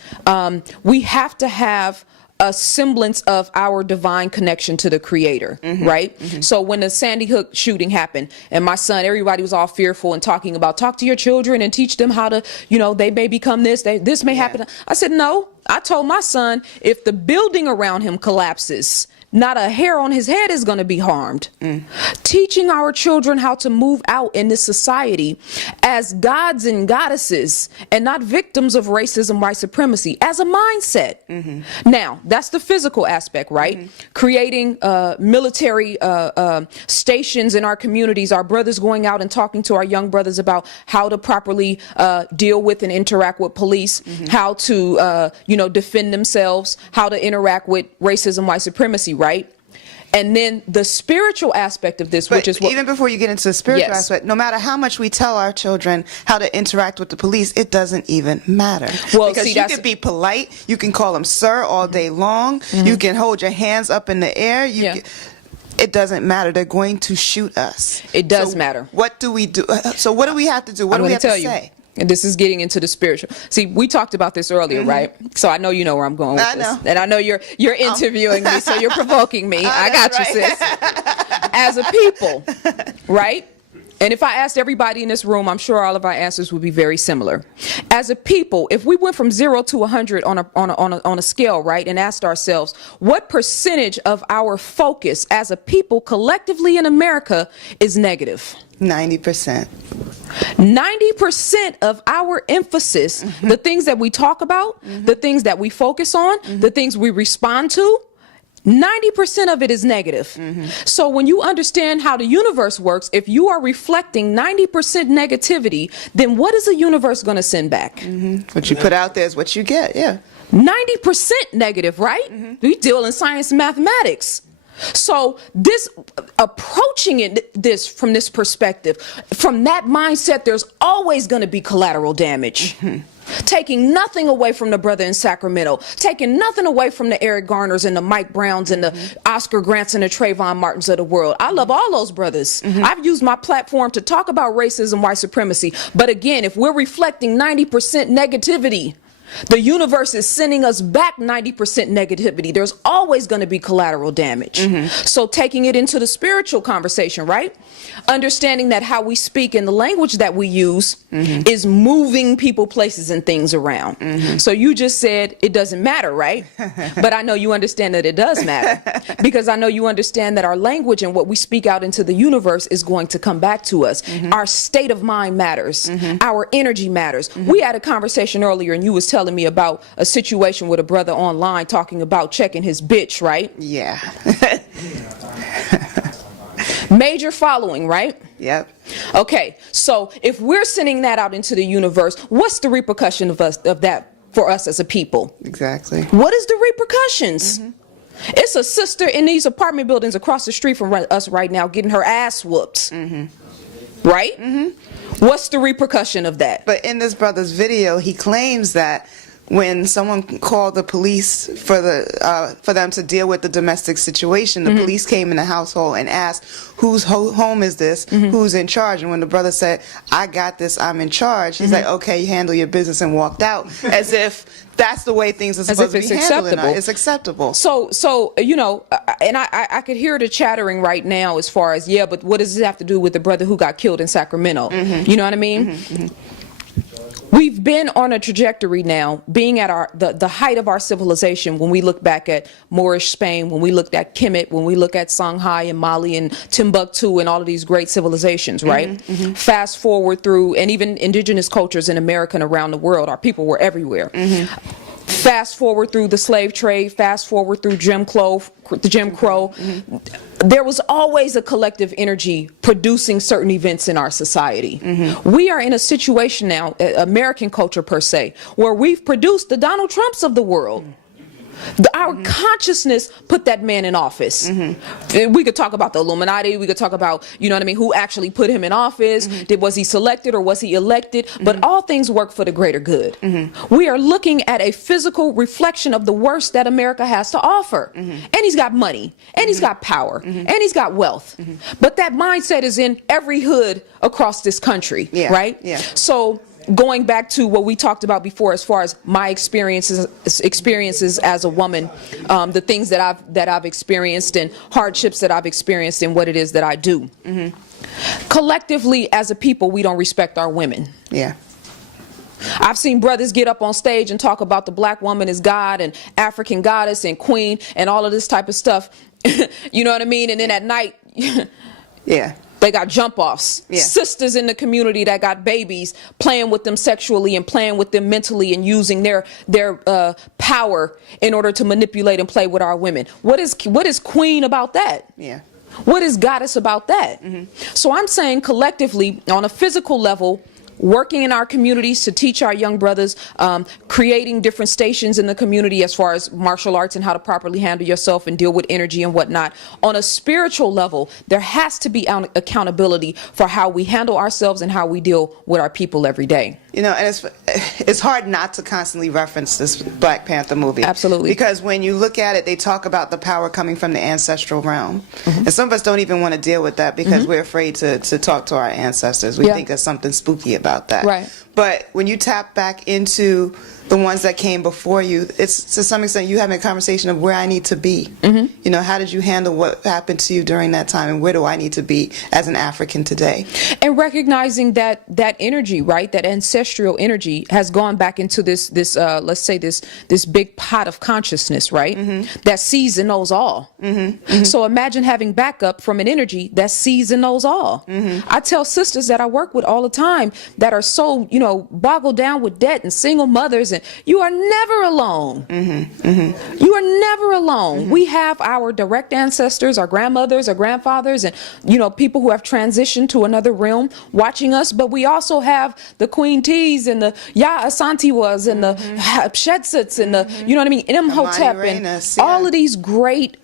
we have to have a semblance of our divine connection to the Creator, right? So when the Sandy Hook shooting happened, and my son, everybody was all fearful and talking about, talk to your children and teach them how to, you know, they may become this, this may happen. I said, no. I told my son, if the building around him collapses, not a hair on his head is going to be harmed. Teaching our children how to move out in this society as gods and goddesses and not victims of racism, white supremacy, as a mindset. Now, that's the physical aspect, right? Creating military stations in our communities, our brothers going out and talking to our young brothers about how to properly deal with and interact with police, how to, you know, defend themselves, how to interact with racism, white supremacy, right? And then the spiritual aspect of this, which is what, even before you get into the spiritual aspect, no matter how much we tell our children how to interact with the police, it doesn't even matter. Well, because see, you can be polite, you can call them sir all day long, you can hold your hands up in the air, it doesn't matter. They're going to shoot us. It does matter. What do we do? So what do we have to do? What do we have to say? And this is getting into the spiritual. See, we talked about this earlier, right? So I know you know where I'm going with this. And I know you're interviewing me, so you're provoking me. I got you, sis. As a people, right? And if I asked everybody in this room, I'm sure all of our answers would be very similar. As a people, if we went from 0 to 100 on a scale, right, and asked ourselves, what percentage of our focus as a people collectively in America is negative? 90%. 90% of our emphasis, the things that we talk about, the things that we focus on, the things we respond to, 90% of it is negative. So when you understand how the universe works, if you are reflecting 90% negativity, then what is the universe going to send back? What you put out there is what you get, 90% negative, right? We deal in science and mathematics. So this approaching this from this perspective, from that mindset, there's always going to be collateral damage. Taking nothing away from the brother in Sacramento, taking nothing away from the Eric Garners and the Mike Browns and the Oscar Grants and the Trayvon Martins of the world. I love all those brothers. I've used my platform to talk about racism, white supremacy. But again, if we're reflecting 90% negativity, the universe is sending us back 90% negativity. There's always going to be collateral damage. So taking it into the spiritual conversation, right? Understanding that how we speak and the language that we use is moving people, places, and things around. So you just said it doesn't matter, right? But I know you understand that it does matter, because I know you understand that our language and what we speak out into the universe is going to come back to us. Our state of mind matters. Our energy matters. We had a conversation earlier, and you was telling me about a situation with a brother online talking about checking his bitch, right? Yeah. Major following, right? Yep. Okay, so if we're sending that out into the universe, what's the repercussion of that for us as a people? Exactly. What is the repercussions? It's a sister in these apartment buildings across the street from us right now getting her ass whooped. Right? What's the repercussion of that? But in this brother's video, he claims that when someone called the police for them to deal with the domestic situation, the police came in the household and asked, whose home is this? Who's in charge? And when the brother said, I got this, I'm in charge, he's like, okay, you handle your business, and walked out, as if that's the way things are supposed to be handled. It's acceptable. So you know, and I could hear the chattering right now as far as, yeah, but what does this have to do with the brother who got killed in Sacramento? You know what I mean? We've been on a trajectory now, being at the height of our civilization, when we look back at Moorish Spain, when we looked at Kemet, when we look at Songhai and Mali and Timbuktu and all of these great civilizations, right? Fast forward through, and even indigenous cultures in America and around the world, our people were everywhere. Fast forward through the slave trade, fast forward through Jim Crow. There was always a collective energy producing certain events in our society. We are in a situation now, American culture per se, where we've produced the Donald Trumps of the world. Our consciousness put that man in office. We could talk about the Illuminati. We could talk about, you know what I mean, who actually put him in office. Was he selected or was he elected? But all things work for the greater good. We are looking at a physical reflection of the worst that America has to offer. And he's got money, and he's got power, and he's got wealth. But that mindset is in every hood across this country, right? So going back to what we talked about before, as far as my experiences as a woman, the things that I've experienced and hardships that I've experienced and what it is that I do. Collectively, as a people, we don't respect our women. I've seen brothers get up on stage and talk about the black woman as God and African goddess and queen and all of this type of stuff. You know what I mean? And then at night, they got jump-offs. Sisters in the community that got babies, playing with them sexually and playing with them mentally and using their power in order to manipulate and play with our women. What is queen about that? What is goddess about that? So I'm saying collectively, on a physical level, working in our communities to teach our young brothers, creating different stations in the community as far as martial arts and how to properly handle yourself and deal with energy and whatnot. On a spiritual level, there has to be accountability for how we handle ourselves and how we deal with our people every day. You know, and it's hard not to constantly reference this Black Panther movie. Absolutely. Because when you look at it, they talk about the power coming from the ancestral realm. And some of us don't even want to deal with that because we're afraid to talk to our ancestors. We think there's something spooky about that. But when you tap back into the ones that came before you, it's to some extent you having a conversation of where I need to be. You know, how did you handle what happened to you during that time, and where do I need to be as an African today? And recognizing that energy, right, that ancestral energy has gone back into this let's say this big pot of consciousness, right, that sees and knows all. So imagine having backup from an energy that sees and knows all. I tell sisters that I work with all the time that are so, you know, boggled down with debt and single mothers, and you are never alone. You are never alone. We have our direct ancestors, our grandmothers, our grandfathers, and, you know, people who have transitioned to another realm watching us, but we also have the Queen T's and the Ya Asantewas and the Hatshepsuts and the, you know what I mean, Imhotep and all of these great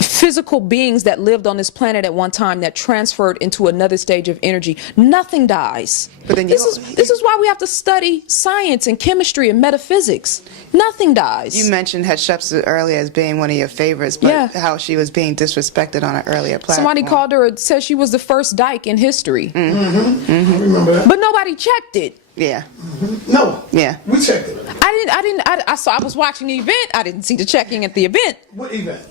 physical beings that lived on this planet at one time that transferred into another stage of energy. Nothing dies. But then this is why we have to study science and chemistry and metaphysics. Nothing dies. You mentioned Hatshepsut earlier as being one of your favorites, but how she was being disrespected on an earlier platform. Somebody called her, said she was the first dyke in history. I remember that. But nobody checked it. No. We checked it. I was watching the event. I didn't see the checking at the event. What event?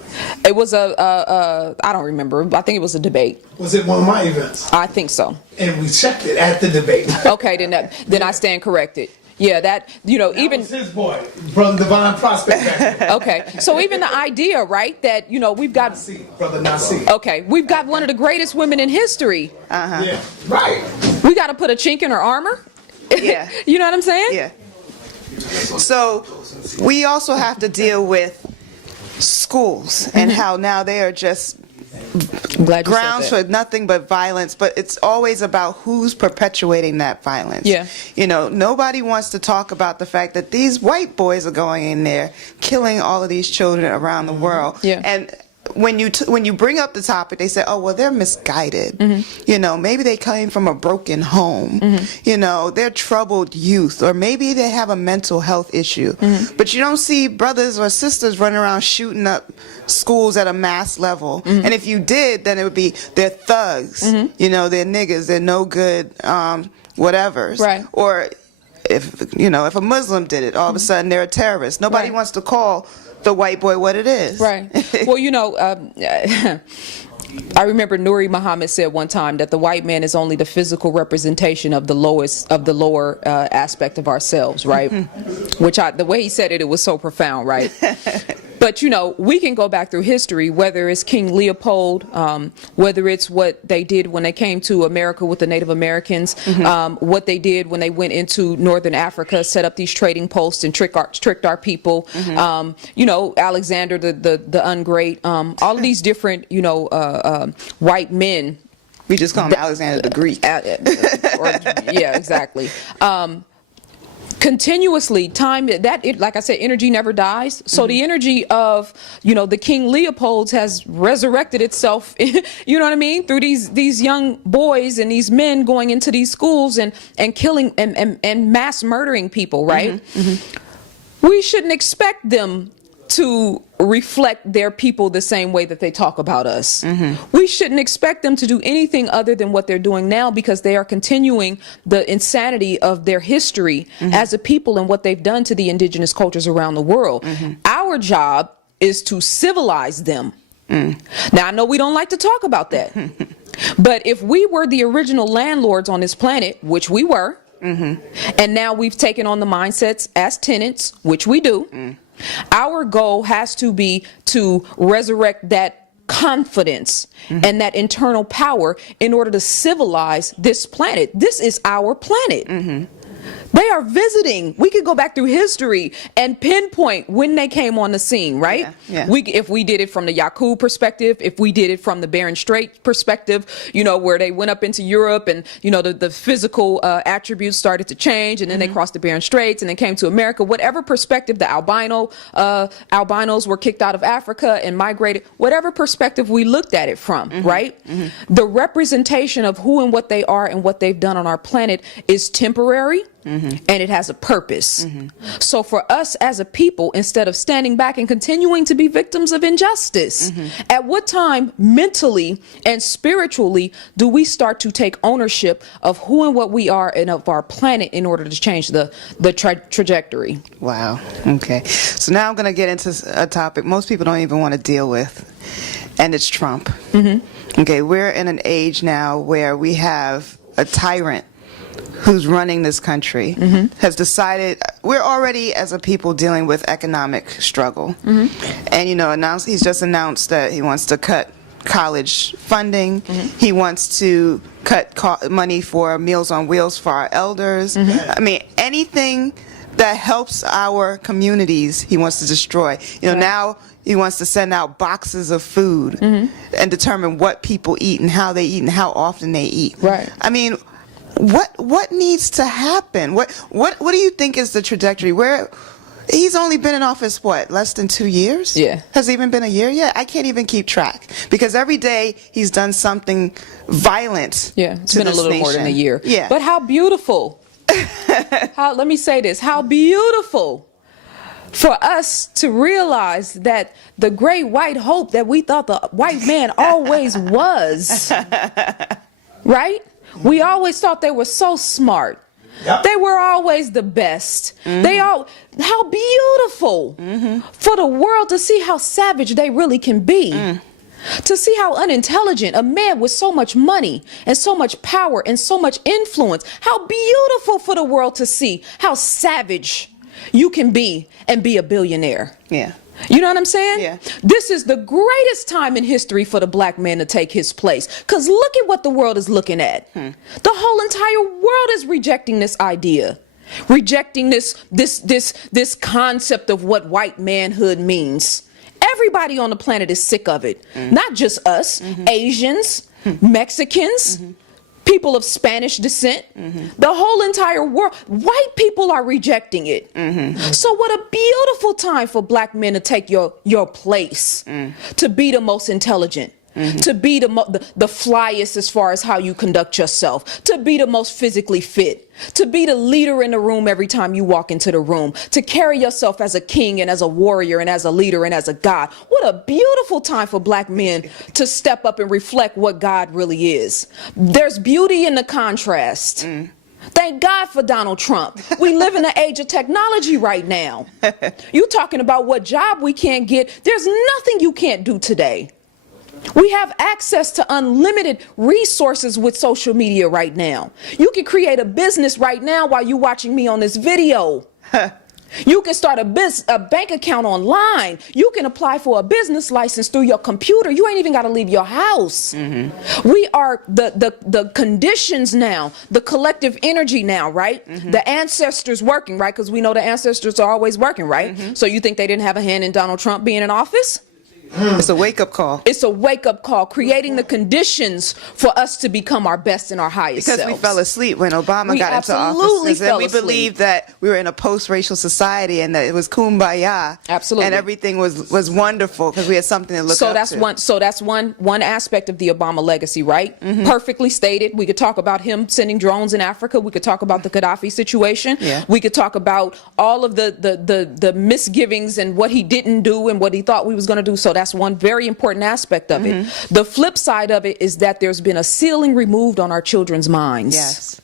It was I don't remember. I think it was a debate. Was it one of my events? I think so. And we checked it at the debate. Okay, then I stand corrected. Yeah, that, you know, even was his boy, Brother Divine Prospect. Okay, so even the idea, right, that, you know, we've got Brother Nasi. Okay, we've got one of the greatest women in history. Yeah, right. We got to put a chink in her armor. You know what I'm saying? So we also have to deal with schools and how now they are just I'm glad you grounds said for nothing but violence, but it's always about who's perpetuating that violence. Yeah. You know, nobody wants to talk about the fact that these white boys are going in there killing all of these children around the world. Yeah. And when you bring up the topic, they say, oh, well, they're misguided. You know, maybe they came from a broken home. You know, they're troubled youth, or maybe they have a mental health issue. But you don't see brothers or sisters running around shooting up schools at a mass level. And if you did, then it would be they're thugs. You know, they're niggas. They're no good whatevers. Right. Or if, you know, if a Muslim did it, all of a sudden they're a terrorist. Nobody wants to call the white boy what it is. Right. Well, you know, I remember Nuri Muhammad said one time that the white man is only the physical representation of the lower aspect of ourselves, right? Which the way he said it, it was so profound, right? But, you know, we can go back through history, whether it's King Leopold, whether it's what they did when they came to America with the Native Americans, what they did when they went into Northern Africa, set up these trading posts and tricked our people. You know, Alexander the Ungreat, all of these different, you know, white men. We just call him Alexander the Greek. Yeah, exactly. Continuously, like I said, energy never dies. So the energy of, you know, the King Leopolds has resurrected itself, you know what I mean, through these young boys and these men going into these schools and killing and mass murdering people, right? We shouldn't expect them to reflect their people the same way that they talk about us. We shouldn't expect them to do anything other than what they're doing now, because they are continuing the insanity of their history as a people and what they've done to the indigenous cultures around the world. Our job is to civilize them. Now, I know we don't like to talk about that, but if we were the original landlords on this planet, which we were, and now we've taken on the mindsets as tenants, which we do, our goal has to be to resurrect that confidence and that internal power in order to civilize this planet. This is our planet. They are visiting. We could go back through history and pinpoint when they came on the scene, right? Yeah. If we did it from the Yakub perspective, if we did it from the Bering Strait perspective, you know, where they went up into Europe and, you know, the physical attributes started to change, and then they crossed the Bering Straits and then came to America. Whatever perspective, the albinos were kicked out of Africa and migrated, whatever perspective we looked at it from, right? The representation of who and what they are and what they've done on our planet is temporary. And it has a purpose. So for us as a people, instead of standing back and continuing to be victims of injustice, at what time mentally and spiritually do we start to take ownership of who and what we are and of our planet in order to change the trajectory? Wow. Okay. So now I'm going to get into a topic most people don't even want to deal with, and it's Trump. Okay, we're in an age now where we have a tyrant who's running this country, has decided we're already as a people dealing with economic struggle. And, you know, he's just announced that he wants to cut college funding. He wants to cut money for Meals on Wheels for our elders. I mean, anything that helps our communities, he wants to destroy. You know, now he wants to send out boxes of food and determine what people eat and how they eat and how often they eat. Right. I mean, what needs to happen? What do you think is the trajectory? Where he's only been in office, what, less than 2 years? Yeah. Has it even been a year yet? I can't even keep track, because every day he's done something violent. Yeah, it's been a little more than a year. Yeah. But how beautiful. Let me say this. How beautiful for us to realize that the great white hope that we thought the white man always was, right? We always thought they were so smart. They were always the best. How beautiful for the world to see how savage they really can be. To see how unintelligent a man with so much money and so much power and so much influence, how beautiful for the world to see how savage you can be and be a billionaire. Yeah. You know what I'm saying? Yeah. This is the greatest time in history for the black man to take his place. Because look at what the world is looking at. The whole entire world is rejecting this idea. Rejecting this concept of what white manhood means. Everybody on the planet is sick of it. Not just us, Asians, Mexicans, people of Spanish descent, the whole entire world. White people are rejecting it. So what a beautiful time for black men to take your place, to be the most intelligent, to be the flyest as far as how you conduct yourself, to be the most physically fit, to be the leader in the room every time you walk into the room, to carry yourself as a king and as a warrior and as a leader and as a God. What a beautiful time for black men to step up and reflect what God really is. There's beauty in the contrast. Thank God for Donald Trump. We live in an age of technology right now. You talking about what job we can't get. There's nothing you can't do today. We have access to unlimited resources with social media right now. You can create a business right now while you're watching me on this video. You can start a bank account online. You can apply for a business license through your computer. You ain't even got to leave your house. We are the conditions now, the collective energy now, right? The ancestors working, right? Because we know the ancestors are always working, right? So you think they didn't have a hand in Donald Trump being in office? It's a wake-up call. It's a wake-up call, creating the conditions for us to become our best and our highest because selves. We fell asleep when Obama got into office. And we believed that we were in a post-racial society and that it was kumbaya. Absolutely. And everything was wonderful because we had something to look up to. So that's one aspect of the Obama legacy, right? Perfectly stated. We could talk about him sending drones in Africa. We could talk about the Gaddafi situation. We could talk about all of the misgivings and what he didn't do and what he thought we was going to do. So that's one very important aspect of it. The flip side of it is that there's been a ceiling removed on our children's minds. Yes.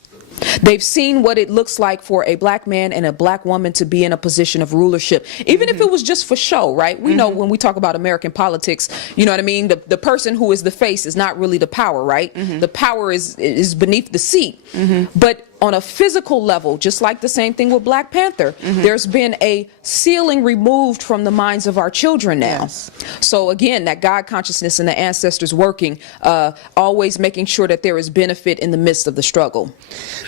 They've seen what it looks like for a black man and a black woman to be in a position of rulership, even if it was just for show, right? We know when we talk about American politics, you know what I mean? The person who is the face is not really the power, right? The power is beneath the seat. But on a physical level, just like the same thing with Black Panther, there's been a ceiling removed from the minds of our children now. So again, that God consciousness and the ancestors working, always making sure that there is benefit in the midst of the struggle.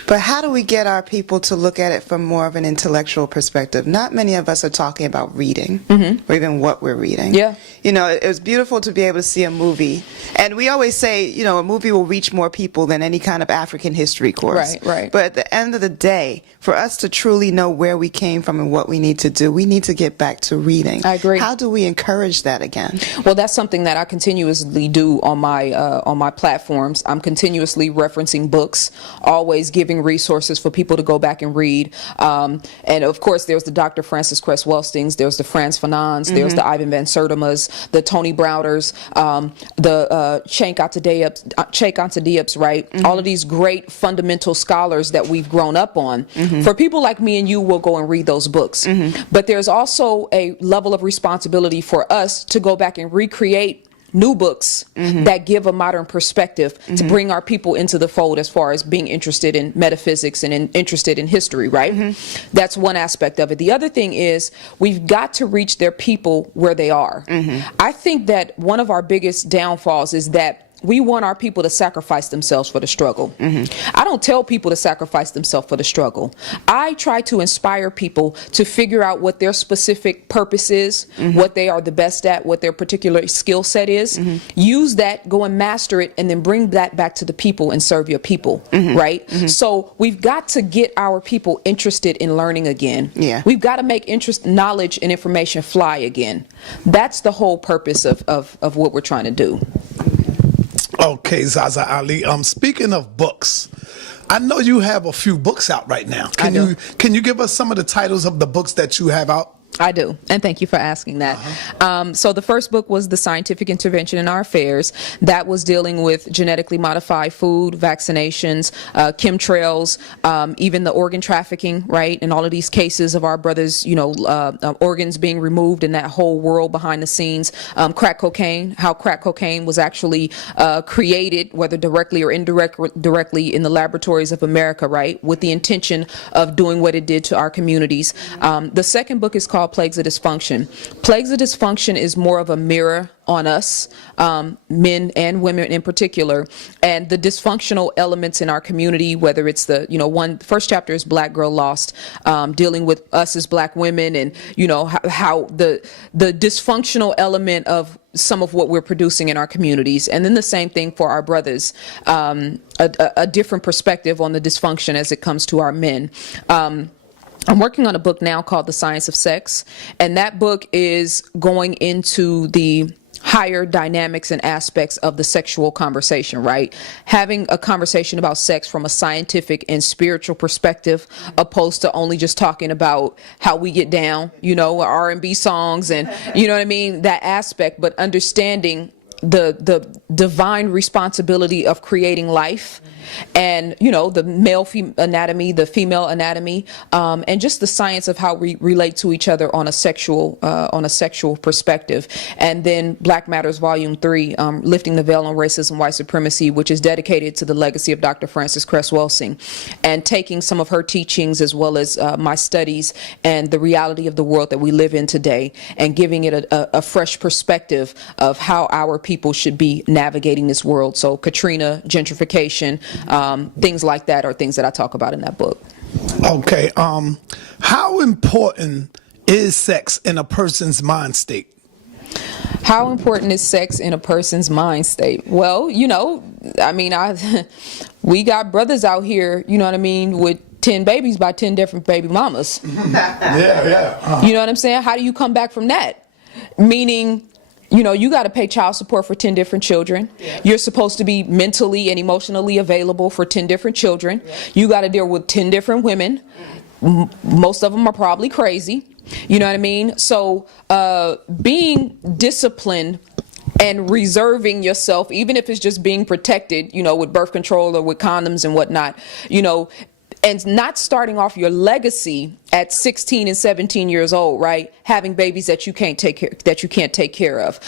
But how do we get our people to look at it from more of an intellectual perspective? Not many of us are talking about reading or even what we're reading. You know, it was beautiful to be able to see a movie. And we always say, you know, a movie will reach more people than any kind of African history course. Right. But at the end of the day, for us to truly know where we came from and what we need to do, we need to get back to reading. I agree. How do we encourage that again? Well, that's something that I continuously do on my platforms. I'm continuously referencing books, always giving resources for people to go back and read. And of course, there's the Dr. Francis Cress Wellstings, there's the Frantz Fanons, there's the Ivan Van Sertima's, the Tony Browders, the Cenk Antediop's, right? All of these great fundamental scholars that we've grown up on. For people like me and you, will go and read those books. But there's also a level of responsibility for us to go back and recreate new books that give a modern perspective to bring our people into the fold as far as being interested in metaphysics and interested in history, right? That's one aspect of it. The other thing is we've got to reach their people where they are. I think that one of our biggest downfalls is that we want our people to sacrifice themselves for the struggle. I don't tell people to sacrifice themselves for the struggle. I try to inspire people to figure out what their specific purpose is, what they are the best at, what their particular skill set is. Use that, go and master it, and then bring that back to the people and serve your people, right? So we've got to get our people interested in learning again. We've got to make knowledge and information fly again. That's the whole purpose of what we're trying to do. Okay, Zaza Ali. Speaking of books, I know you have a few books out right now. Can you give us some of the titles of the books that you have out? I do, and thank you for asking that. So the first book was The Scientific Intervention in Our Affairs. That was dealing with genetically modified food, vaccinations, chemtrails, even the organ trafficking, right? And all of these cases of our brothers, you know, organs being removed in that whole world behind the scenes. Crack cocaine, how crack cocaine was actually created, whether directly or indirectly in the laboratories of America, right? With the intention of doing what it did to our communities. The second book is called called Plagues of Dysfunction. Plagues of Dysfunction is more of a mirror on us, men and women in particular, and the dysfunctional elements in our community, whether it's the, first chapter is Black Girl Lost, dealing with us as Black women, and, how the dysfunctional element of some of what we're producing in our communities. And then the same thing for our brothers, a different perspective on the dysfunction as it comes to our men. I'm working on a book now called The Science of Sex, and that book is going into the higher dynamics and aspects of the sexual conversation, right? Having a conversation about sex from a scientific and spiritual perspective, opposed to only just talking about how we get down, R&B songs and, that aspect, but understanding the divine responsibility of creating life, and the male anatomy, the female anatomy, and just the science of how we relate to each other on a sexual perspective. And then Black Matters Volume 3, Lifting the Veil on Racism, White Supremacy, which is dedicated to the legacy of Dr. Frances Cress Welsing, and taking some of her teachings as well as my studies and the reality of the world that we live in today, and giving it a fresh perspective of how our people should be navigating this world. So Katrina, gentrification, things like that are things that I talk about in that book. Okay. How important is sex in a person's mind state? How important is sex in a person's mind state? Well, we got brothers out here, with 10 babies by 10 different baby mamas. Yeah. You know what I'm saying? How do you come back from that? Meaning, you got to pay child support for 10 different children. Yeah. You're supposed to be mentally and emotionally available for 10 different children. Yeah. You got to deal with 10 different women. Most of them are probably crazy. You know what I mean? So being disciplined and reserving yourself, even if it's just being protected, with birth control or with condoms and whatnot, and not starting off your legacy at 16 and 17 years old, right? Having babies that you can't take care of.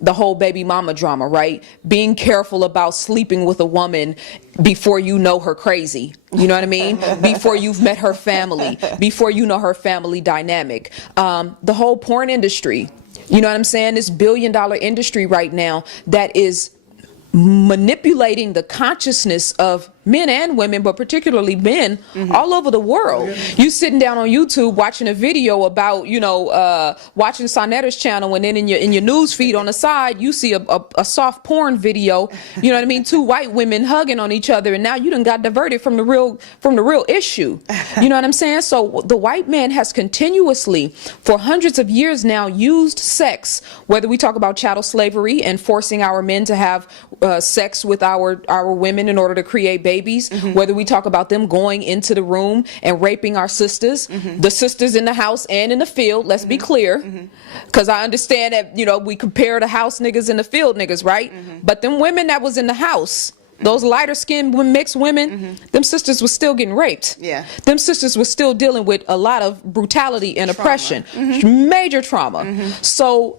The whole baby mama drama, right? Being careful about sleeping with a woman before you know her crazy. You know what I mean? Before you've met her family, before you know her family dynamic. The whole porn industry, you know what I'm saying? This billion-dollar industry right now that is manipulating the consciousness of men and women, but particularly men, all over the world. You sitting down on YouTube watching a video about, watching SaNeter's channel, and then in your news feed on the side, you see a soft porn video, you know what I mean? Two white women hugging on each other, and now you done got diverted from the real issue. You know what I'm saying? So the white man has continuously, for hundreds of years now, used sex, whether we talk about chattel slavery and forcing our men to have sex with our women in order to create babies, whether we talk about them going into the room and raping our sisters, the sisters in the house and in the field, let's be clear, because I understand that, we compare the house niggas and the field niggas, right? But them women that was in the house, those lighter skinned mixed women, them sisters was still getting raped. Yeah. Them sisters was still dealing with a lot of brutality and oppression, major trauma. So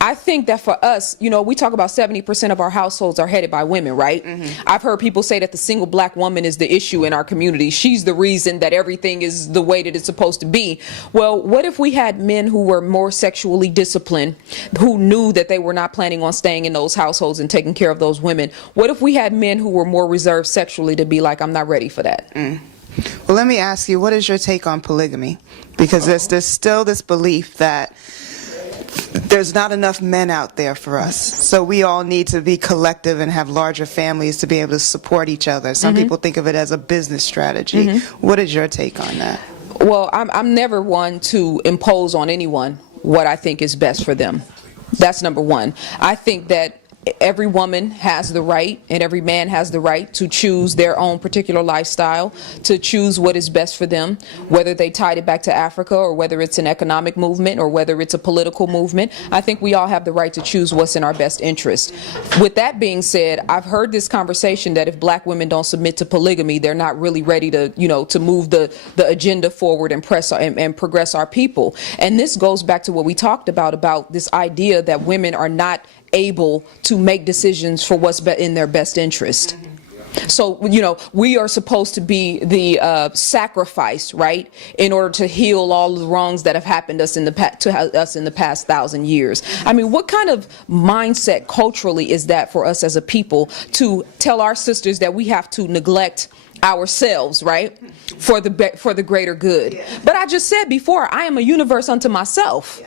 I think that for us, we talk about 70% of our households are headed by women, right? I've heard people say that the single Black woman is the issue in our community. She's the reason that everything is the way that it's supposed to be. Well, what if we had men who were more sexually disciplined, who knew that they were not planning on staying in those households and taking care of those women? What if we had men who were more reserved sexually to be like, I'm not ready for that? Well, let me ask you, what is your take on polygamy? Because there's still this belief that there's not enough men out there for us. So we all need to be collective and have larger families to be able to support each other. Some people think of it as a business strategy. What is your take on that? Well, I'm never one to impose on anyone what I think is best for them. That's number one. I think that every woman has the right and every man has the right to choose their own particular lifestyle, to choose what is best for them, whether they tied it back to Africa or whether it's an economic movement or whether it's a political movement. I think we all have the right to choose what's in our best interest. With that being said, I've heard this conversation that if Black women don't submit to polygamy, they're not really ready to, to move the agenda forward and progress our people. And this goes back to what we talked about this idea that women are not able to make decisions for what's in their best interest. So, you know, we are supposed to be the sacrifice, right, in order to heal all the wrongs that have happened to us in the past 1,000 years. I mean, what kind of mindset culturally is that for us as a people to tell our sisters that we have to neglect ourselves, right, for the greater good? But I just said before, I am a universe unto myself.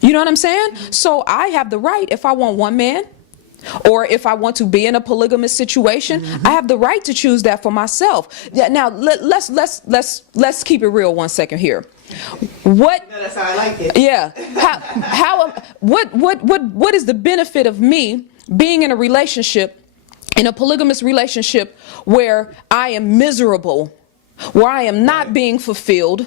You know what I'm saying? So I have the right, if I want one man, or if I want to be in a polygamous situation, I have the right to choose that for myself. Now let's keep it real 1 second here. What? No, that's how I like it. Yeah. What is the benefit of me being in a relationship, in a polygamous relationship, where I am miserable, where I am not being fulfilled,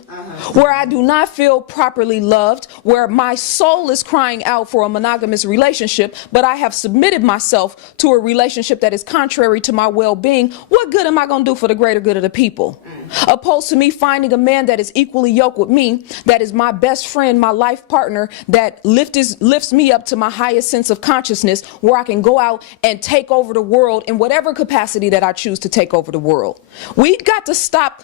where I do not feel properly loved, where my soul is crying out for a monogamous relationship, but I have submitted myself to a relationship that is contrary to my well-being? What good am I going to do for the greater good of the people? Opposed to me finding a man that is equally yoked with me, that is my best friend, my life partner, that lifts me up to my highest sense of consciousness, where I can go out and take over the world in whatever capacity that I choose to take over the world. We got to stop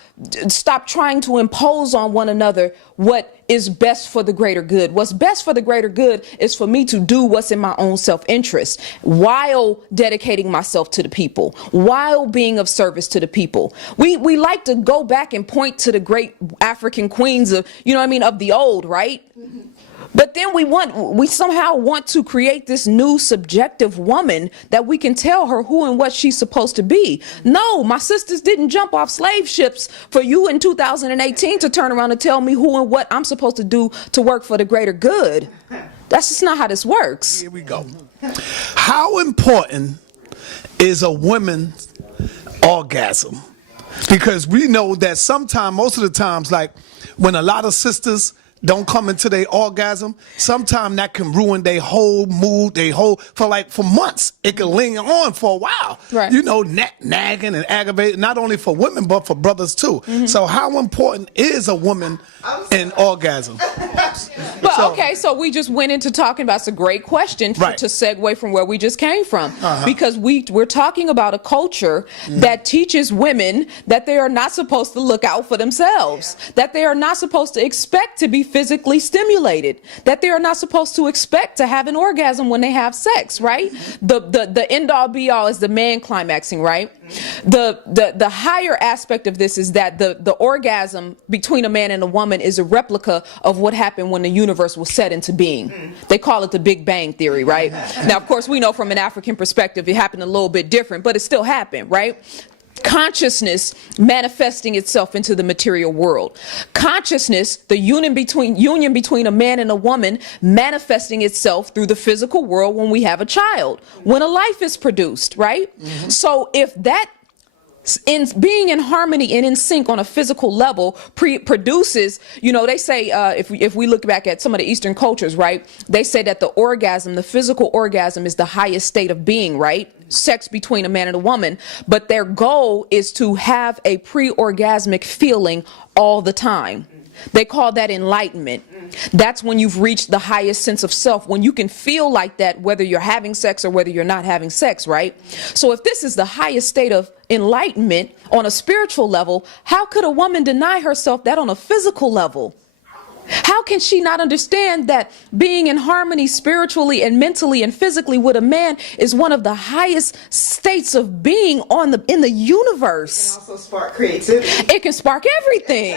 trying to impose on one another what is best for the greater good. What's best for the greater good is for me to do what's in my own self-interest while dedicating myself to the people, while being of service to the people. We like to go back and point to the great African queens of, you know what I mean, of the old, right? But then we somehow want to create this new subjective woman that we can tell her who and what she's supposed to be. No, my sisters didn't jump off slave ships for you in 2018 to turn around and tell me who and what I'm supposed to do to work for the greater good. That's just not how this works. Here we go. How important is a woman's orgasm? Because we know that sometimes, most of the times, like when a lot of sisters don't come into their orgasm, sometimes that can ruin their whole mood, for months. It can linger on for a while. Right. You know, nagging and aggravating, not only for women, but for brothers too. So how important is a woman in orgasm? But okay, so we just went into talking about, it's a great question to segue from where we just came from. Because we're talking about a culture that teaches women that they are not supposed to look out for themselves, that they are not supposed to expect to be physically stimulated, that they are not supposed to expect to have an orgasm when they have sex, right? The end all be all is the man climaxing, right? The higher aspect of this is that the orgasm between a man and a woman is a replica of what happened when the universe was set into being. They call it the Big Bang Theory, right? Now, of course, we know from an African perspective it happened a little bit different, but it still happened, right? Consciousness manifesting itself into the material world. Consciousness, the union between a man and a woman, manifesting itself through the physical world when we have a child, when a life is produced, right? So if that in being in harmony and in sync on a physical level produces, you know, they say if we look back at some of the Eastern cultures, right, they say that the orgasm, the physical orgasm, is the highest state of being, right? Sex between a man and a woman, but their goal is to have a pre-orgasmic feeling all the time. They call that enlightenment. That's when you've reached the highest sense of self, when you can feel like that, whether you're having sex or whether you're not having sex, right? So if this is the highest state of enlightenment on a spiritual level, how could a woman deny herself that on a physical level? How can she not understand that being in harmony spiritually and mentally and physically with a man is one of the highest states of being in the universe? It can also spark creativity. It can spark everything.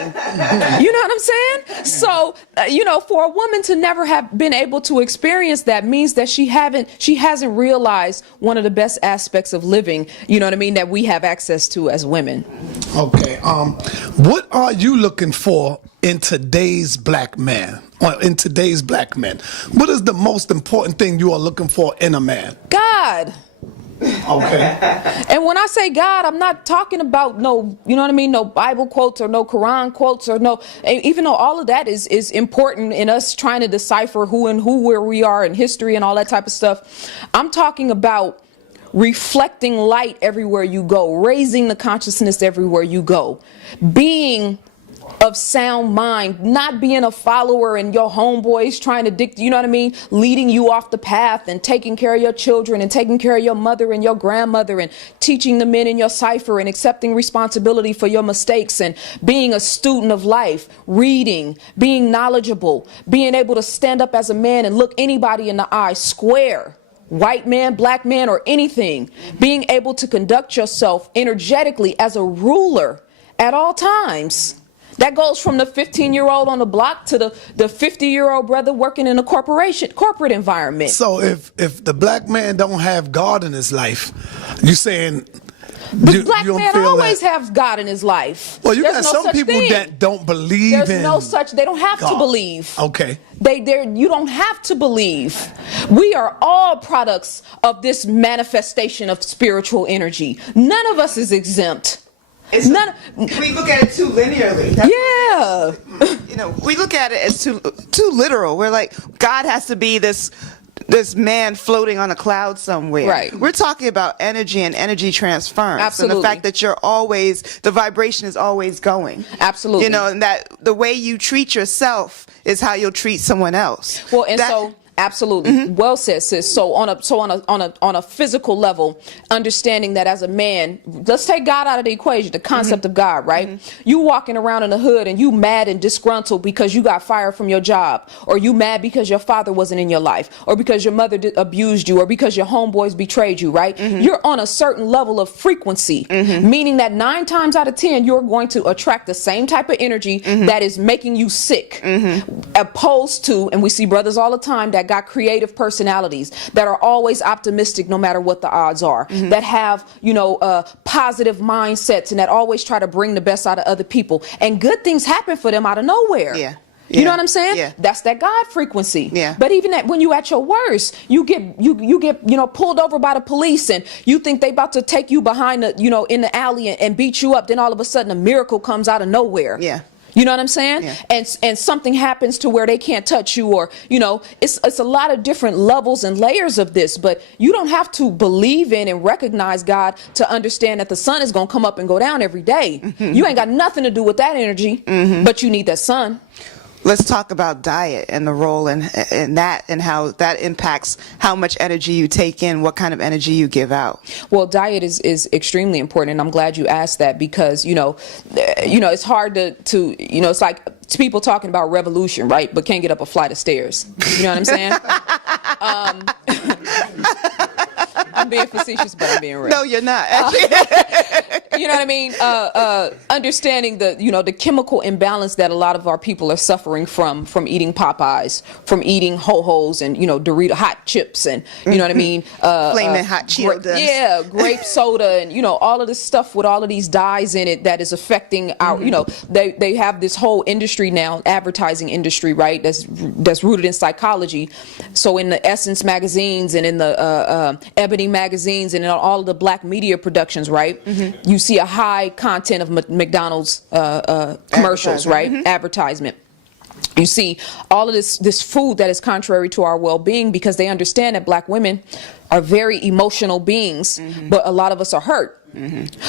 You know what I'm saying? So, you know, for a woman to never have been able to experience that means that she hasn't realized one of the best aspects of living, you know what I mean, that we have access to as women. Okay. What are you looking for in today's black man, or in today's black men? What is the most important thing you are looking for in a man? God. Okay. And when I say God, I'm not talking about no, you know what I mean, no Bible quotes or no Quran quotes or no, even though all of that is important in us trying to decipher where we are in history and all that type of stuff. I'm talking about reflecting light everywhere you go, raising the consciousness everywhere you go, being of sound mind, not being a follower and your homeboys trying to you know what I mean, leading you off the path and taking care of your children and taking care of your mother and your grandmother and teaching the men in your cipher and accepting responsibility for your mistakes and being a student of life, reading, being knowledgeable, being able to stand up as a man and look anybody in the eye square. White man, black man, or anything, being able to conduct yourself energetically as a ruler at all times. That goes from the 15-year-old on the block to the 50-year-old brother working in a corporate environment. So if the black man don't have God in his life, you saying the black man always has God in his life. Well, you got some people that don't believe in There's no such, they don't have to believe. Okay. You don't have to believe. We are all products of this manifestation of spiritual energy. None of us is exempt. We look at it too linearly. We look at it as too literal. We're like, God has to be this man floating on a cloud somewhere. Right. We're talking about energy and energy transference. Absolutely. And the fact that the vibration is always going. Absolutely. You know, and that the way you treat yourself is how you'll treat someone else. Well, absolutely. Well said, sis. So on a physical level, understanding that as a man, let's take God out of the equation, the concept of God, right? You walking around in the hood and you mad and disgruntled because you got fired from your job, or you mad because your father wasn't in your life, or because your mother abused you, or because your homeboys betrayed you, right? You're on a certain level of frequency, meaning that 9 times out of 10, you're going to attract the same type of energy that is making you sick, opposed to, and we see brothers all the time that got creative personalities, that are always optimistic no matter what the odds are, that have, positive mindsets, and that always try to bring the best out of other people, and good things happen for them out of nowhere. You know what I'm saying? Yeah. That's that God frequency. Yeah. But even when you at your worst, you get pulled over by the police, and you think they about to take you behind the in the alley and beat you up. Then all of a sudden a miracle comes out of nowhere. Yeah. You know what I'm saying? Yeah. And something happens to where they can't touch you, or it's a lot of different levels and layers of this. But you don't have to believe in and recognize God to understand that the sun is going to come up and go down every day. You ain't got nothing to do with that energy, but you need that sun. Let's talk about diet and the role in that, and how that impacts how much energy you take in, what kind of energy you give out. Well, diet is extremely important, and I'm glad you asked that, because it's hard to it's like people talking about revolution, right? But can't get up a flight of stairs. You know what I'm saying? I'm being facetious, but I'm being real. No, you're not. You know what I mean? Understanding the chemical imbalance that a lot of our people are suffering from eating Popeyes, from eating Ho-Hos and Dorito hot chips, and you know what I mean? Flaming hot Cheetos. Yeah, grape soda, and all of this stuff with all of these dyes in it that is affecting our. They have this whole industry now, advertising industry, right? That's rooted in psychology. So in the Essence magazines and in the Ebony magazines and in all of the black media productions, right? You see a high content of McDonald's commercials, right? Advertisement. You see all of this food that is contrary to our well-being, because they understand that black women are very emotional beings, but a lot of us are hurt.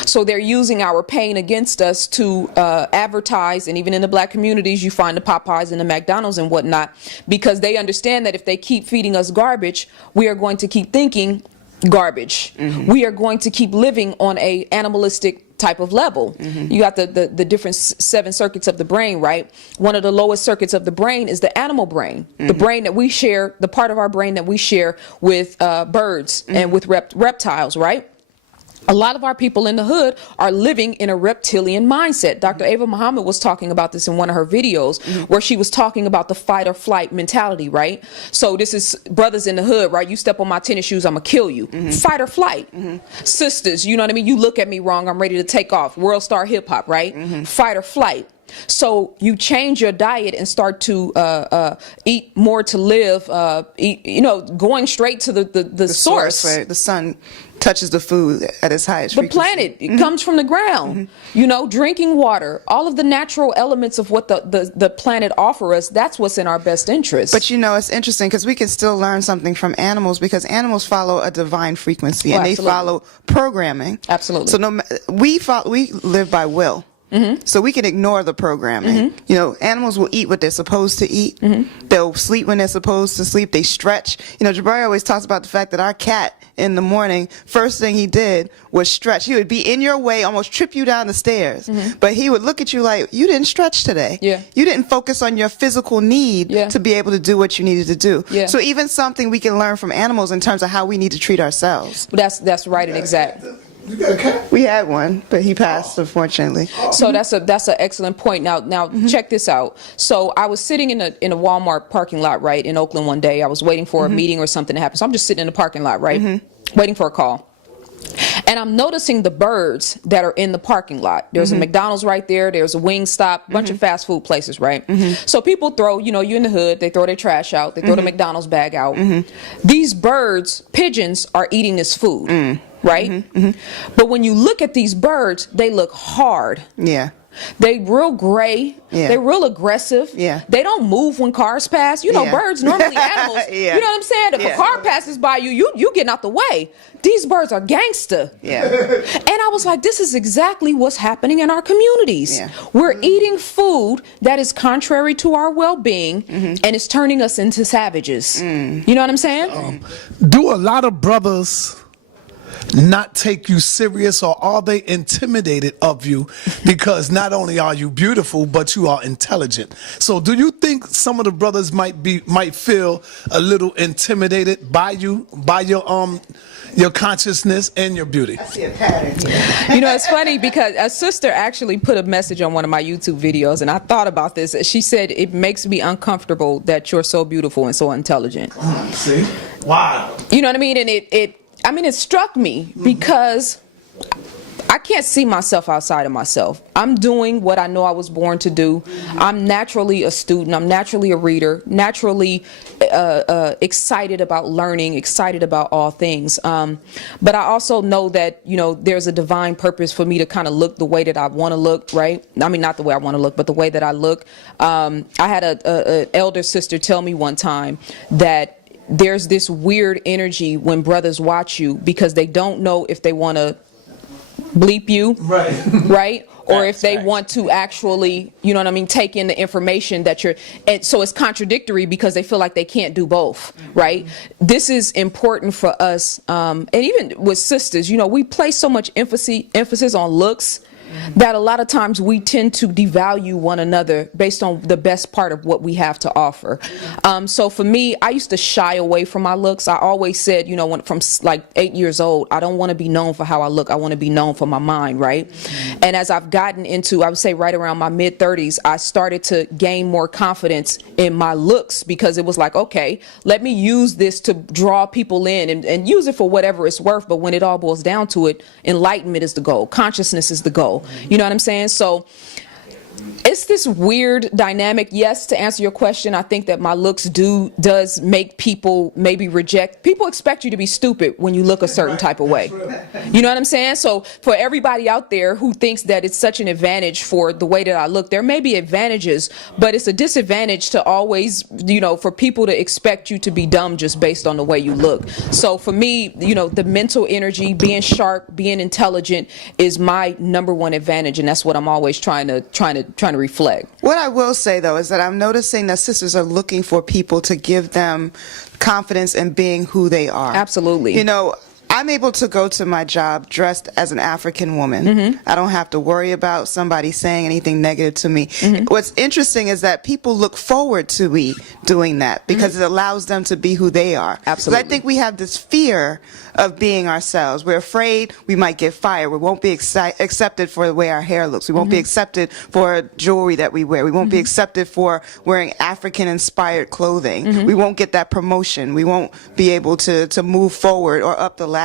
So they're using our pain against us to advertise, and even in the black communities you find the Popeyes and the McDonald's and whatnot, because they understand that if they keep feeding us garbage, we are going to keep thinking garbage. We are going to keep living on a animalistic type of level. You got the different 7 circuits of the brain, right? One of the lowest circuits of the brain is the animal brain, the brain that we share, the part of our brain that we share with birds and with reptiles, right? A lot of our people in the hood are living in a reptilian mindset. Dr. Ava Muhammad was talking about this in one of her videos, where she was talking about the fight or flight mentality, right? So this is brothers in the hood, right? You step on my tennis shoes, I'm gonna kill you. Fight or flight. Sisters, you know what I mean? You look at me wrong, I'm ready to take off. World star hip hop, right? Fight or flight. So you change your diet and start to eat more to live, going straight to the source. Right? The sun touches the food at its highest frequency. Planet, it comes from the ground. Drinking water, all of the natural elements of what the planet offer us, that's what's in our best interest. But it's interesting, because we can still learn something from animals, because animals follow a divine frequency, and they follow programming. Absolutely. So we live by will. So we can ignore the programming. You know, animals will eat what they're supposed to eat. They'll sleep when they're supposed to sleep. They stretch. You know, Jabari always talks about the fact that our cat in the morning, first thing he did was stretch. He would be in your way, almost trip you down the stairs. But he would look at you like, you didn't stretch today. You didn't focus on your physical need to be able to do what you needed to do. So even something we can learn from animals in terms of how we need to treat ourselves. That's right and exact. You got a cat? We had one, but he passed, unfortunately. So that's an excellent point. Now check this out. So I was sitting in a Walmart parking lot, right, in Oakland one day. I was waiting for a meeting or something to happen. So I'm just sitting in the parking lot, right, waiting for a call. And I'm noticing the birds that are in the parking lot. There's a McDonald's right there. There's a Wingstop, a bunch of fast food places, right? So people throw, you know, you in the hood, they throw their trash out. They throw the McDonald's bag out. These birds, pigeons, are eating this food, right? But when you look at these birds, they look hard. They real gray. They real aggressive. They don't move when cars pass. You know, birds, normally animals. You know what I'm saying? If a car passes by you, you getting out the way. These birds are gangster. And I was like, this is exactly what's happening in our communities. We're eating food that is contrary to our well-being, and it's turning us into savages. You know what I'm saying? Do a lot of brothers not take you serious, or are they intimidated of you because not only are you beautiful but you are intelligent? So do you think some of the brothers might feel a little intimidated by you, by your consciousness and your beauty? I see a pattern here. You know, it's funny because a sister actually put a message on one of my YouTube videos, and I thought about this. She said, it makes me uncomfortable that you're so beautiful and so intelligent. See? Wow. You know what I mean? And it struck me because I can't see myself outside of myself. I'm doing what I know I was born to do. I'm naturally a student. I'm naturally a reader, naturally excited about learning, excited about all things. But I also know that, you know, there's a divine purpose for me to kind of look the way that I want to look, right? I mean, not the way I want to look, but the way that I look. I had an elder sister tell me one time that there's this weird energy when brothers watch you because they don't know if they want to bleep you, right? Or if they want to actually, you know what I mean, take in the information that you're, and so it's contradictory because they feel like they can't do both, right? This is important for us, and even with sisters, you know, we place so much emphasis on looks that a lot of times we tend to devalue one another based on the best part of what we have to offer. So for me, I used to shy away from my looks. I always said, you know, from like 8 years old, I don't want to be known for how I look. I want to be known for my mind, right? And as I've gotten into, I would say right around my mid-30s, I started to gain more confidence in my looks because it was like, okay, let me use this to draw people in and use it for whatever it's worth. But when it all boils down to it, enlightenment is the goal. Consciousness is the goal. You know what I'm saying? So it's this weird dynamic. Yes, to answer your question, I think that my looks does make people maybe reject. People expect you to be stupid when you look a certain type of way. You know what I'm saying? So for everybody out there who thinks that it's such an advantage for the way that I look, there may be advantages, but it's a disadvantage to always, you know, for people to expect you to be dumb just based on the way you look. So for me, you know, the mental energy, being sharp, being intelligent is my number one advantage, and that's what I'm always trying to reflect. What I will say, though, is that I'm noticing that sisters are looking for people to give them confidence in being who they are. Absolutely. You know, I'm able to go to my job dressed as an African woman. I don't have to worry about somebody saying anything negative to me. What's interesting is that people look forward to me doing that because it allows them to be who they are. Absolutely. So I think we have this fear of being ourselves. We're afraid we might get fired. We won't be accepted for the way our hair looks. We won't be accepted for jewelry that we wear. We won't be accepted for wearing African-inspired clothing. We won't get that promotion. We won't be able to move forward or up the ladder.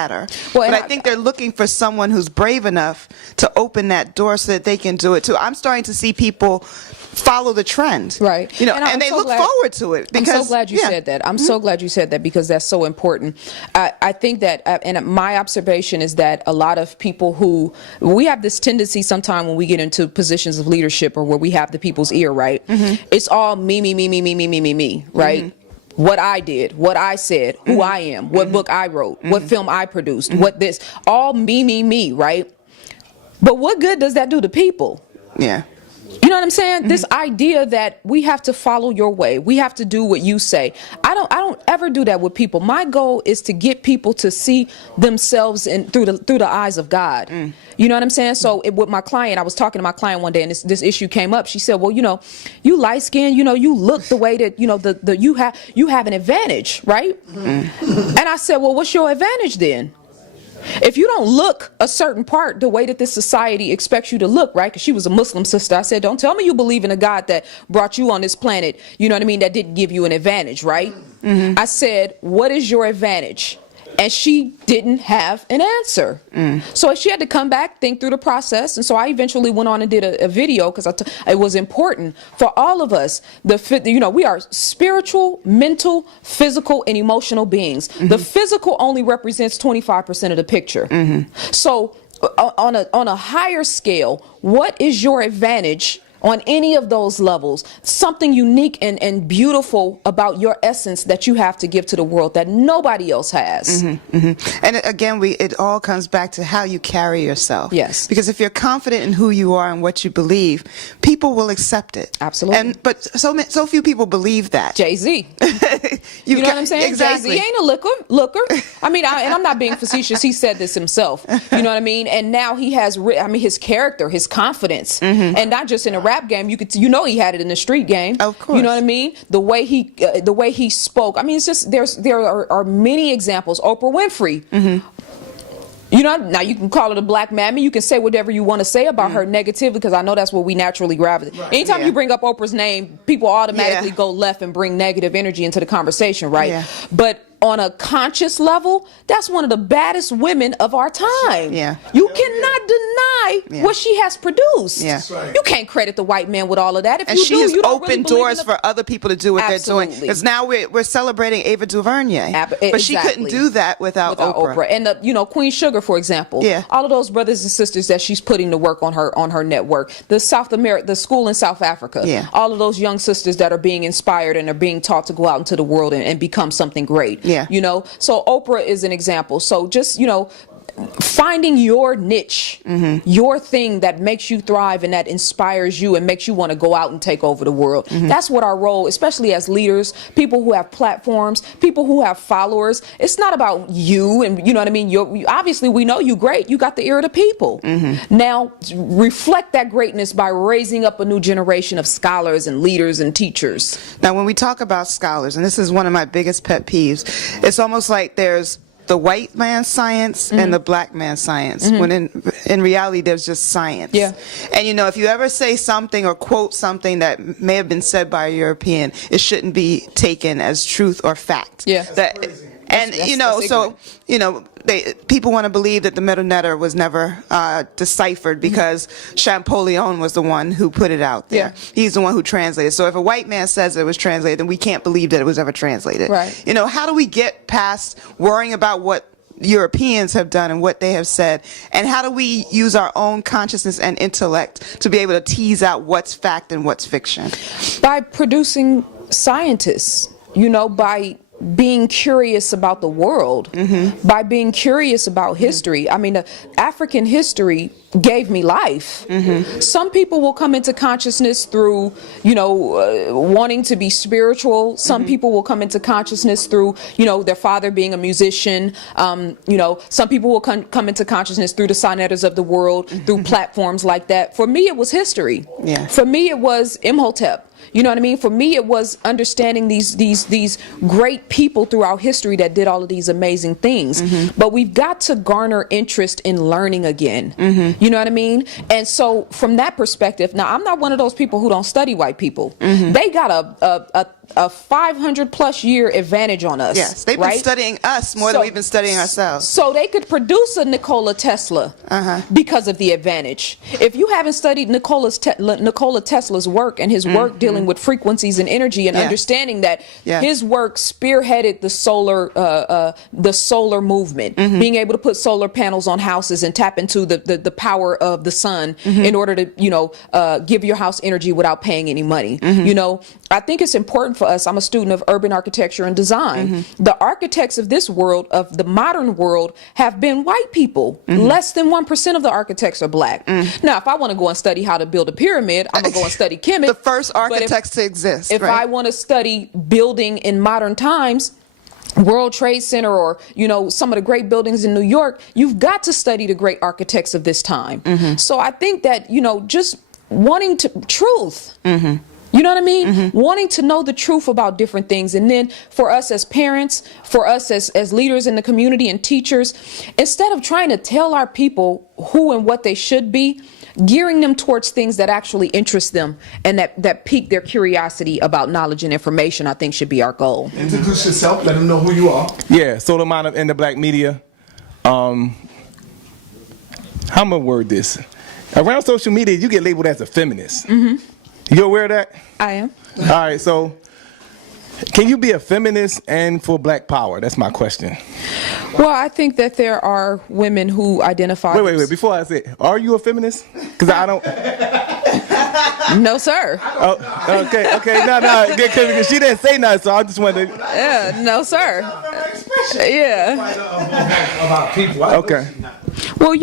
But I think they're looking for someone who's brave enough to open that door so that they can do it too. I'm starting to see people follow the trend, right? You know, and they look forward to it. Because, I'm so glad you said that. I'm so glad you said that because that's so important. I think that, and my observation is that a lot of people we have this tendency sometime when we get into positions of leadership or where we have the people's ear, right? It's all me, right? What I did, what I said, who I am, what book I wrote, what film I produced, what this, all me, right? But what good does that do to people? Yeah. You know what I'm saying? This idea that we have to follow your way, we have to do what you say. I don't ever do that with people. My goal is to get people to see themselves through the eyes of God. You know what I'm saying? So with my client, I was talking to my client one day, and this issue came up. She said, "Well, you light skinned, you look the way that you have an advantage, right?" And I said, "Well, what's your advantage then? If you don't look a certain part the way that this society expects you to look," right? Because she was a Muslim sister. I said, "Don't tell me you believe in a God that brought you on this planet, you know what I mean, that didn't give you an advantage, right?" I said, "What is your advantage?" And she didn't have an answer. So she had to come back, think through the process. And so I eventually went on and did a video, because it was important for all of us. We are spiritual, mental, physical, and emotional beings. The physical only represents 25% of the picture. So on a higher scale, what is your advantage on any of those levels? Something unique and beautiful about your essence that you have to give to the world that nobody else has. And again, it all comes back to how you carry yourself. Yes. Because if you're confident in who you are and what you believe, people will accept it. Absolutely. But so few people believe that. Jay-Z. You know what I'm saying? Exactly. Jay-Z ain't a looker. I mean, and I'm not being facetious. He said this himself. You know what I mean? And now he has, his character, his confidence, and not just in a rap game. He had it in the street game. Of course. You know what I mean? The way he spoke. I mean, it's just there are many examples. Oprah Winfrey. Now you can call it a black mammy. You can say whatever you want to say about her negatively, because I know that's what we naturally gravitate. Right. Anytime you bring up Oprah's name, people automatically go left and bring negative energy into the conversation, right? Yeah. But on a conscious level, that's one of the baddest women of our time. Yeah. You cannot deny what she has produced. Yeah. Right. You can't credit the white man with all of that. If And you she do, has you don't opened really doors for other people to do what they're doing. Because now we're celebrating Ava DuVernay. But she couldn't do that without Oprah. And Queen Sugar, for example. Yeah. All of those brothers and sisters that she's putting to work on her network. The school in South Africa. Yeah. All of those young sisters that are being inspired and are being taught to go out into the world and become something great. Yeah. So Oprah is an example. So just, finding your niche, your thing that makes you thrive and that inspires you and makes you want to go out and take over the world. That's what our role, especially as leaders, people who have platforms, people who have followers. It's not about you, and you know what I mean? Obviously, we know you great. You got the ear of the people. Now, reflect that greatness by raising up a new generation of scholars and leaders and teachers. Now, when we talk about scholars, and this is one of my biggest pet peeves, it's almost like there's the white man's science and the black man's science, when in reality there's just science. Yeah. And if you ever say something or quote something that may have been said by a European, it shouldn't be taken as truth or fact. Yeah. People want to believe that the Middle Netter was never deciphered because Champollion was the one who put it out there. Yeah. He's the one who translated. So if a white man says it was translated, then we can't believe that it was ever translated. Right. How do we get past worrying about what Europeans have done and what they have said, and how do we use our own consciousness and intellect to be able to tease out what's fact and what's fiction? By producing scientists, by being curious about the world, by being curious about history. I mean, African history gave me life. Some people will come into consciousness through, wanting to be spiritual. Some people will come into consciousness through, their father being a musician. Some people will come into consciousness through the SaNeters of the world, through platforms like that. For me, it was history. Yeah. For me, it was Imhotep. You know what I mean? For me, it was understanding these great people throughout history that did all of these amazing things. But we've got to garner interest in learning again. You know what I mean? And so from that perspective, now I'm not one of those people who don't study white people. They got a 500 plus year advantage on us. Yes, they've been studying us more than we've been studying ourselves. So they could produce a Nikola Tesla because of the advantage. If you haven't studied Nikola Tesla's work, and his work dealing with frequencies and energy and understanding that his work spearheaded the solar movement, being able to put solar panels on houses and tap into the power of the sun in order to, give your house energy without paying any money. You know, I think it's important for us. I'm a student of urban architecture and design. The architects of this world, of the modern world, have been white people. Less than 1% of the architects are black. Now, if I want to go and study how to build a pyramid, I'm going to go and study chemics. The first architects to exist. If I want to study building in modern times, World Trade Center, or some of the great buildings in New York, you've got to study the great architects of this time. So I think that just wanting to truth. You know what I mean? Wanting to know the truth about different things. And then for us as parents, for us as leaders in the community and teachers, instead of trying to tell our people who and what they should be, gearing them towards things that actually interest them and that pique their curiosity about knowledge and information, I think should be our goal. Introduce yourself. Let them know who you are. Yeah, Solomon in the black media. How am I gonna word this? Around social media, you get labeled as a feminist. You aware of that? I am. All right, so can you be a feminist and for black power? That's my question. Well, I think that there are women who identify... Wait. Before I say, are you a feminist? Because I don't... No, sir. Oh, okay. No, because she didn't say nothing, so I just wanted to... Yeah, no, sir. Yeah. About people. Okay. Well,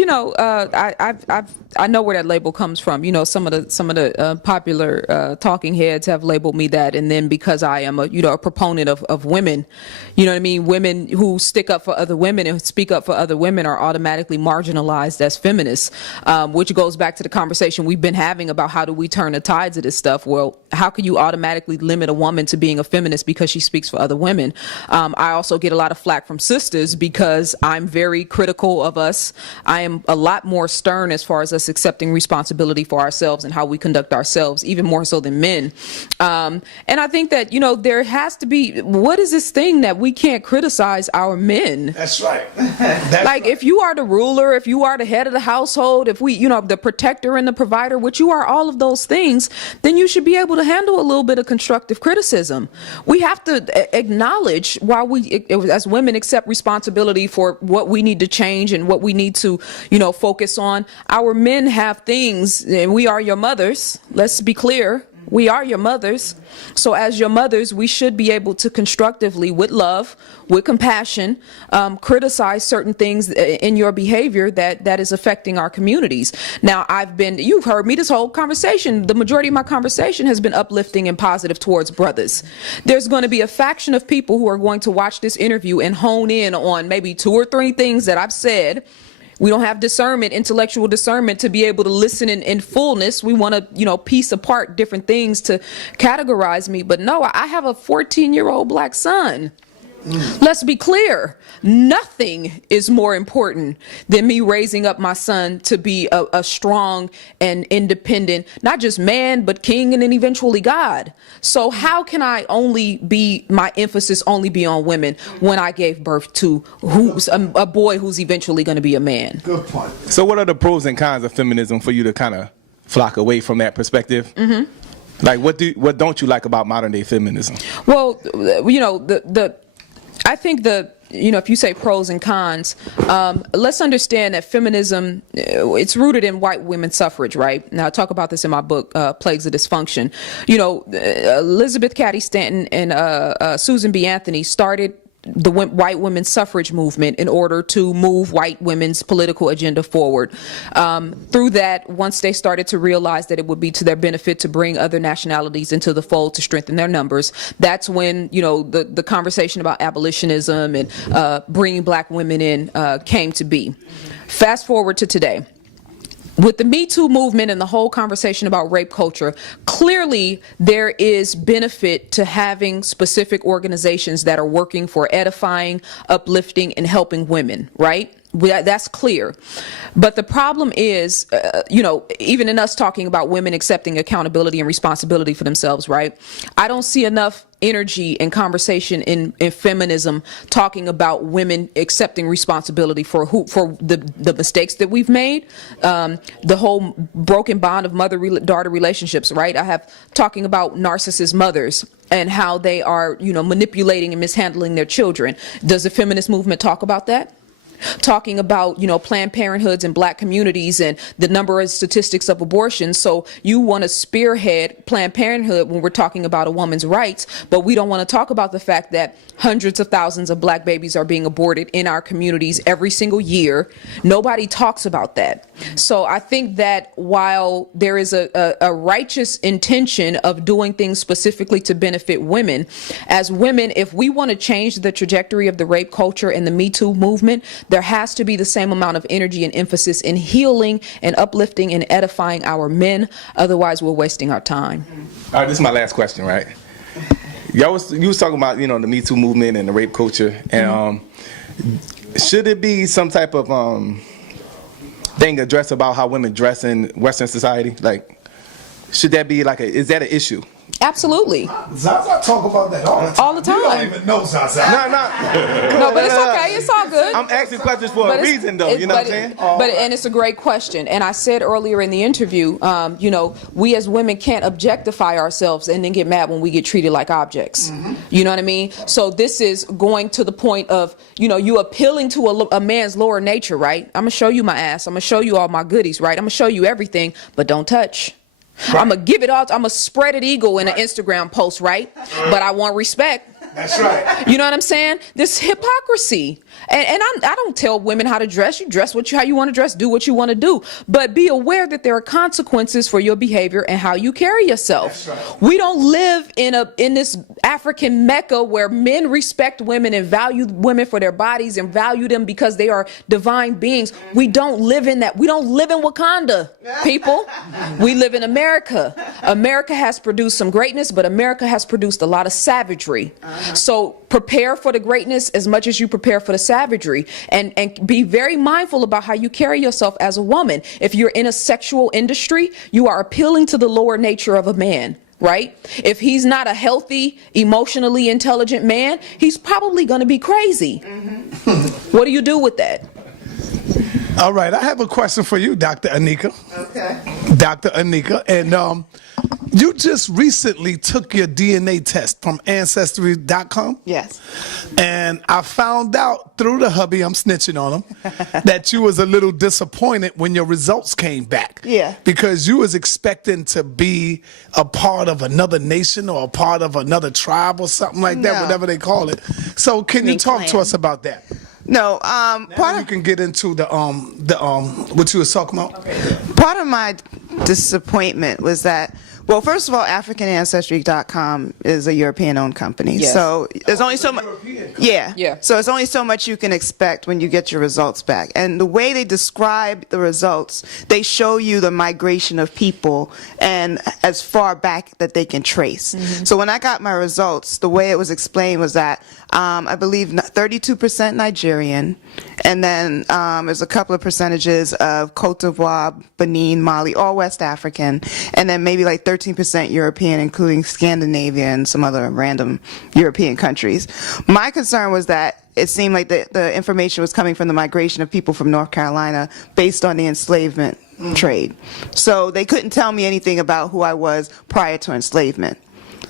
I know where that label comes from. Some of the popular talking heads have labeled me that, and then because I am a proponent of women, you know what I mean. Women who stick up for other women and speak up for other women are automatically marginalized as feminists, which goes back to the conversation we've been having about how do we turn the tides of this stuff. Well, how can you automatically limit a woman to being a feminist because she speaks for other women? I also get a lot of flack from sisters because I'm very critical of us. I am a lot more stern as far as us accepting responsibility for ourselves and how we conduct ourselves, even more so than men. And I think that, there has to be, what is this thing that we can't criticize our men? That's right. If you are the ruler, if you are the head of the household, if we, the protector and the provider, which you are all of those things, then you should be able to handle a little bit of constructive criticism. We have to acknowledge, while we, as women, accept responsibility for what we need to change and what we need to, focus on. Our men have things, and we are your mothers. Let's be clear. We are your mothers. So as your mothers, we should be able to constructively, with love, with compassion, criticize certain things in your behavior that is affecting our communities. Now, you've heard me this whole conversation. The majority of my conversation has been uplifting and positive towards brothers. There's going to be a faction of people who are going to watch this interview and hone in on maybe 2 or 3 things that I've said. We don't have discernment, intellectual discernment, to be able to listen in fullness. We want to, piece apart different things to categorize me. But no, I have a 14-year-old black son. Let's be clear. Nothing is more important than me raising up my son to be a strong and independent, not just man, but king and then eventually God. So how can my emphasis only be on women when I gave birth to a boy who's eventually going to be a man? Good point. So what are the pros and cons of feminism for you to kind of flock away from that perspective? Like, what don't you like about modern day feminism? Well, I think if you say pros and cons, let's understand that feminism, it's rooted in white women's suffrage, right? Now, I talk about this in my book, Plagues of Dysfunction. Elizabeth Cady Stanton and Susan B. Anthony started the white women's suffrage movement in order to move white women's political agenda forward. Through that, once they started to realize that it would be to their benefit to bring other nationalities into the fold to strengthen their numbers, that's when, the conversation about abolitionism and bringing black women in came to be. Fast forward to today. With the Me Too movement and the whole conversation about rape culture, clearly there is benefit to having specific organizations that are working for edifying, uplifting, and helping women, right? That's clear. But the problem is, even in us talking about women accepting accountability and responsibility for themselves, right? I don't see enough energy and conversation in feminism talking about women accepting responsibility for the mistakes that we've made, the whole broken bond of mother-daughter relationships, right? I have talking about narcissist mothers and how they are, manipulating and mishandling their children. Does the feminist movement talk about that? Talking about, Planned Parenthoods in black communities and the number of statistics of abortions. So you want to spearhead Planned Parenthood when we're talking about a woman's rights, but we don't want to talk about the fact that hundreds of thousands of black babies are being aborted in our communities every single year. Nobody talks about that. So I think that while there is a righteous intention of doing things specifically to benefit women, as women, if we want to change the trajectory of the rape culture and the Me Too movement, there has to be the same amount of energy and emphasis in healing and uplifting and edifying our men. Otherwise, we're wasting our time. All right, this is my last question, right? You was talking about, the Me Too movement and the rape culture, and should it be some type of thing addressed about how women dress in Western society? Like, should that be is that an issue? Absolutely. Zaza talk about that all the time. You don't even know Zaza. No, but it's okay. It's all good. I'm asking questions for a reason, though. You know what I'm saying? And it's a great question. And I said earlier in the interview, we as women can't objectify ourselves and then get mad when we get treated like objects. Mm-hmm. You know what I mean? So this is going to the point of, you appealing to a man's lower nature, right? I'm going to show you my ass. I'm going to show you all my goodies, right? I'm going to show you everything, but don't touch. Right. I'm going to give it all. I'm going to spread it eagle in an Instagram post, right? But I want respect. That's right. You know what I'm saying? This hypocrisy. And I don't tell women how to dress. You dress how you want to dress. Do what you want to do. But be aware that there are consequences for your behavior and how you carry yourself. That's right. We don't live in this African Mecca where men respect women and value women for their bodies and value them because they are divine beings. We don't live in that. We don't live in Wakanda, people. We live in America. America has produced some greatness, but America has produced a lot of savagery. So prepare for the greatness as much as you prepare for the savagery, and be very mindful about how you carry yourself as a woman. If you're in a sexual industry, you are appealing to the lower nature of a man, right? If he's not a healthy, emotionally intelligent man, he's probably going to be crazy. Mm-hmm. What do you do with that? All right, I have a question for you, Dr. Anika. Okay. Dr. Anika, and you just recently took your DNA test from Ancestry.com. Yes. And I found out through the hubby, I'm snitching on him, that you was a little disappointed when your results came back. Yeah. Because you was expecting to be a part of another nation or a part of another tribe or something like that, whatever they call it. So can you talk to us about that? No, part you can get into the what you was talking about. Part of my disappointment was that, well, first of all, AfricanAncestry.com is a European-owned company, yes. So there's only so much. Yeah. So it's only so much you can expect when you get your results back. And the way they describe the results, they show you the migration of people and as far back that they can trace. Mm-hmm. So when I got my results, the way it was explained was that I believe 32% Nigerian, and then there's a couple of percentages of Cote d'Ivoire, Benin, Mali, all West African, and then maybe like 13% European, including Scandinavia and some other random European countries. My concern was that it seemed like the information was coming from the migration of people from North Carolina based on the enslavement trade. So they couldn't tell me anything about who I was prior to enslavement.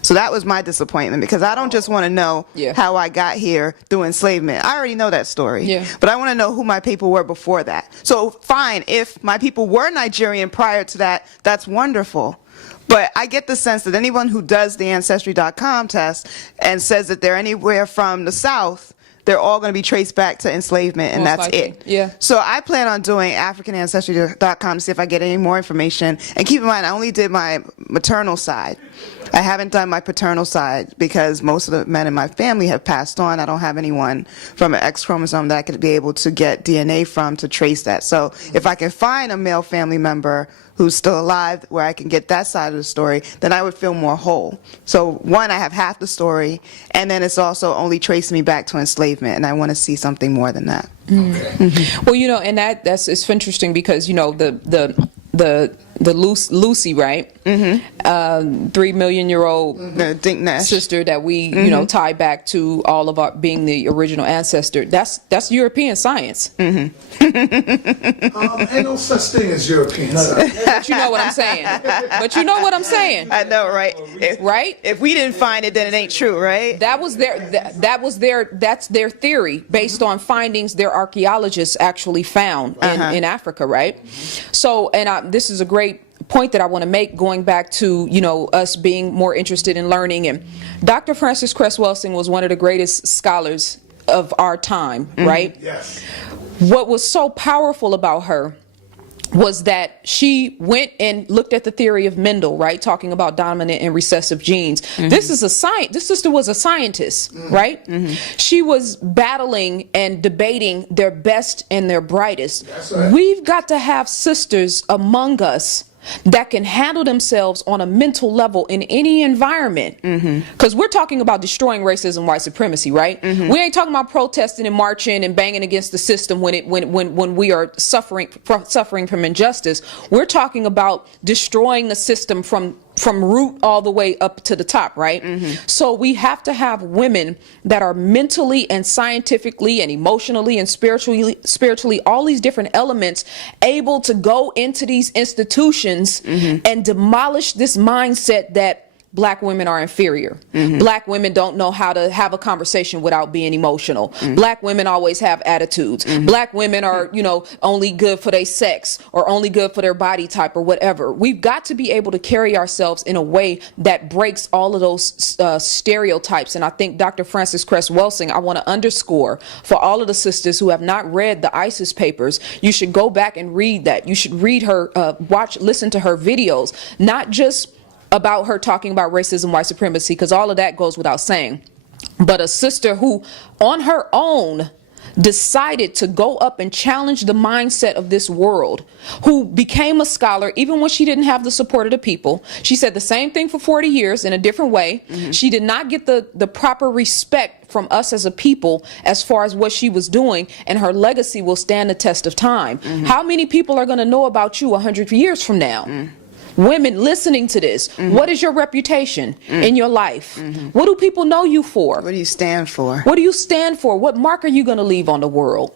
So that was my disappointment, because I don't just want to know how I got here through enslavement. I already know that story. But I want to know who my people were before that. So fine, if my people were Nigerian prior to that, that's wonderful. But I get the sense that anyone who does the Ancestry.com test and says that they're anywhere from the South, they're all going to be traced back to enslavement, and most that's likely. It. Yeah. So I plan on doing AfricanAncestry.com to see if I get any more information. And keep in mind, I only did my maternal side. I haven't done my paternal side because most of the men in my family have passed on. I don't have anyone from an X chromosome that I could be able to get DNA from to trace that. So if I can find a male family member who's still alive where I can get that side of the story, then I would feel more whole. So one, I have half the story, and then it's also only tracing me back to enslavement, and I want to see something more than that. Well, you know, and that's it's interesting because, you know, the Lucy, right? 3 million year old sister that we you know tie back to all of our being the original ancestor. That's European science. Ain't no such thing as European science. But you know what I'm saying. But you know what I'm saying. I know, right? Right? If we didn't find it, then it ain't true, right? That's their theory based on findings their archaeologists actually found in Africa, right? So, and this is a great point that I want to make, going back to, you know, us being more interested in learning. And Dr. Frances Cress Welsing was one of the greatest scholars of our time, right? Yes. What was so powerful about her was that she went and looked at the theory of Mendel, right, talking about dominant and recessive genes. This sister was a scientist, right? She was battling and debating their best and their brightest. That's right. We've got to have sisters among us that can handle themselves on a mental level in any environment. Because we're talking about destroying racism, white supremacy, right? We ain't talking about protesting and marching and banging against the system when we are suffering from injustice. We're talking about destroying the system from root all the way up to the top, right? So we have to have women that are mentally and scientifically and emotionally and spiritually, all these different elements, able to go into these institutions and demolish this mindset that Black women are inferior. Black women don't know how to have a conversation without being emotional. Black women always have attitudes. Black women are, you know, only good for their sex or only good for their body type or whatever. We've got to be able to carry ourselves in a way that breaks all of those stereotypes. And I think Dr. Frances Cress Welsing, I want to underscore for all of the sisters who have not read the ISIS papers, you should go back and read that. You should read her, listen to her videos, not just about her talking about racism, white supremacy, because all of that goes without saying, but a sister who on her own decided to go up and challenge the mindset of this world, who became a scholar even when she didn't have the support of the people. She said the same thing for 40 years in a different way. She did not get the proper respect from us as a people as far as what she was doing, and her legacy will stand the test of time. How many people are going to know about you 100 years from now? Women listening to this, what is your reputation in your life? What do people know you for? What do you stand for? What do you stand for? What mark are you going to leave on the world?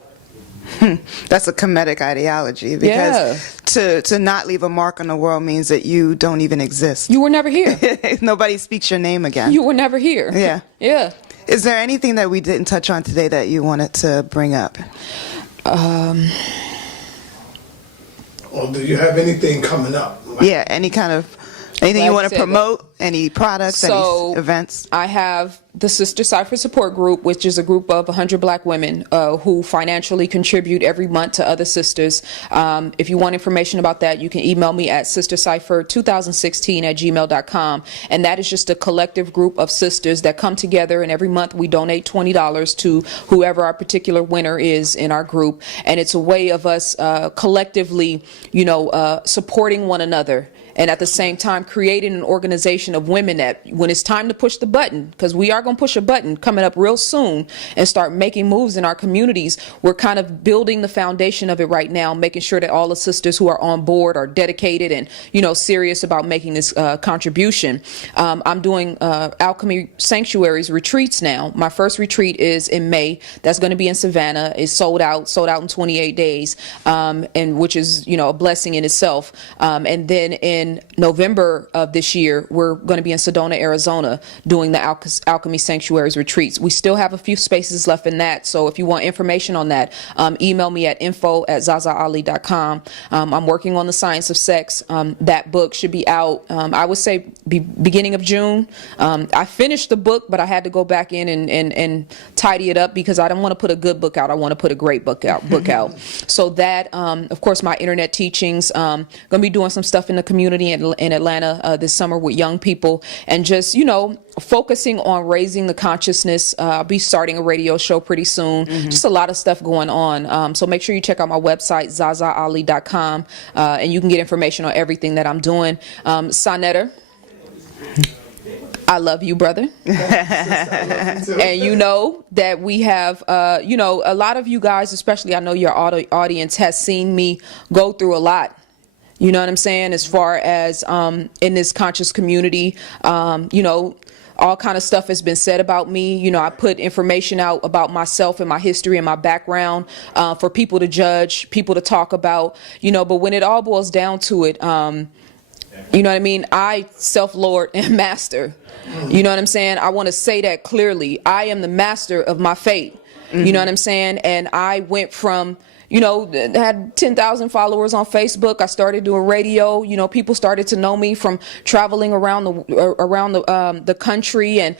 That's a Kemetic ideology, because to not leave a mark on the world means that you don't even exist. You were never here. Nobody speaks your name again. You were never here. Yeah. Yeah. Is there anything that we didn't touch on today that you wanted to bring up? Or do you have anything coming up? Yeah, anything you want to promote, any products, any events? I have the Sister Cipher Support Group, which is a group of 100 Black women who financially contribute every month to other sisters. If you want information about that, you can email me at sistercipher2016@gmail.com. And that is just a collective group of sisters that come together, and every month we donate $20 to whoever our particular winner is in our group. And it's a way of us collectively, you know, supporting one another, and at the same time creating an organization of women that when it's time to push the button, because we are going to push a button coming up real soon and start making moves in our communities, we're kind of building the foundation of it right now, making sure that all the sisters who are on board are dedicated and, you know, serious about making this contribution. I'm doing Alchemy Sanctuaries retreats now. My first retreat is in May. That's going to be in Savannah. It's sold out in 28 days, and which is, you know, a blessing in itself. And then in November of this year, we're going to be in Sedona, Arizona, doing the Alchemy Sanctuaries retreats. We still have a few spaces left in that, so if you want information on that, email me at info@zazaali.com. I'm working on The Science of Sex. That book should be out, I would say, beginning of June. I finished the book, but I had to go back in and tidy it up because I don't want to put a good book out. I want to put a great book out. So that, of course, my internet teachings, going to be doing some stuff in the community community in Atlanta this summer with young people, and just, focusing on raising the consciousness. I'll be starting a radio show pretty soon. Just a lot of stuff going on. So make sure you check out my website, zazaali.com, and you can get information on everything that I'm doing. SaNeter, I love you, brother. And you know that we have, a lot of you guys, especially I know your audience has seen me go through a lot. You know what I'm saying? As far as in this conscious community, all kind of stuff has been said about me. I put information out about myself and my history and my background for people to judge, people to talk about, but when it all boils down to it, you know what I mean? I self-lord and master. You know what I'm saying? I want to say that clearly. I am the master of my fate. You know what I'm saying? And I went from, had 10,000 followers on Facebook. I started doing radio. People started to know me from traveling around the country, and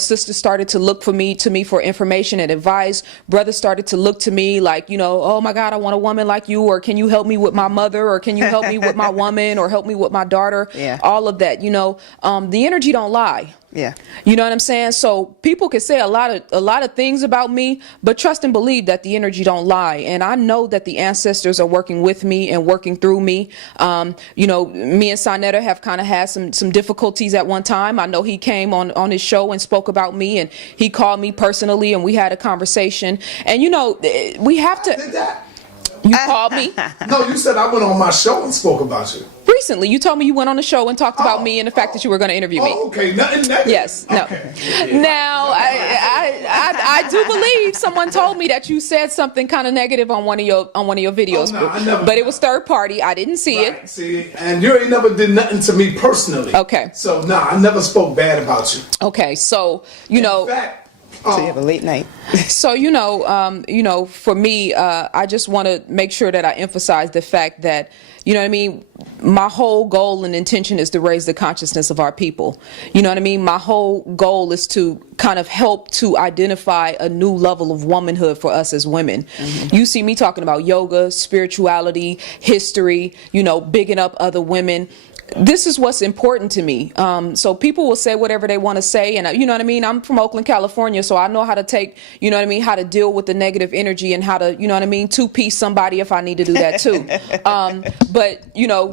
sisters started to look to me for information and advice. Brothers started to look to me like, oh my God, I want a woman like you, or can you help me with my mother, or can you help me with my woman, or help me with my daughter? Yeah. All of that. The energy don't lie. Yeah. You know what I'm saying? So people can say a lot of things about me, but trust and believe that the energy don't lie. And I know that the ancestors are working with me and working through me. Me and SaNeter have kind of had some difficulties at one time. I know he came on his show and spoke about me, and he called me personally, and we had a conversation. And we have to. I did that. You called me? No, you said I went on my show and spoke about you. Recently, you told me you went on the show and talked about me and the fact that you were going to interview me. Oh, okay. Nothing negative. Yes. No. Okay. Now, I do believe someone told me that you said something kind of negative on one of your videos. Oh, no, I never. But it was third party. I didn't see it. See, and you ain't never did nothing to me personally. Okay. So, I never spoke bad about you. Okay. So, In fact, So you have a late night. So, for me, I just want to make sure that I emphasize the fact that, you know what I mean, my whole goal and intention is to raise the consciousness of our people. You know what I mean? My whole goal is to kind of help to identify a new level of womanhood for us as women. You see me talking about yoga, spirituality, history, bigging up other women. This is what's important to me. So people will say whatever they want to say, and you know what I mean? I'm from Oakland, California, so I know how to take, how to deal with the negative energy, and how to, two-piece somebody if I need to do that too. But,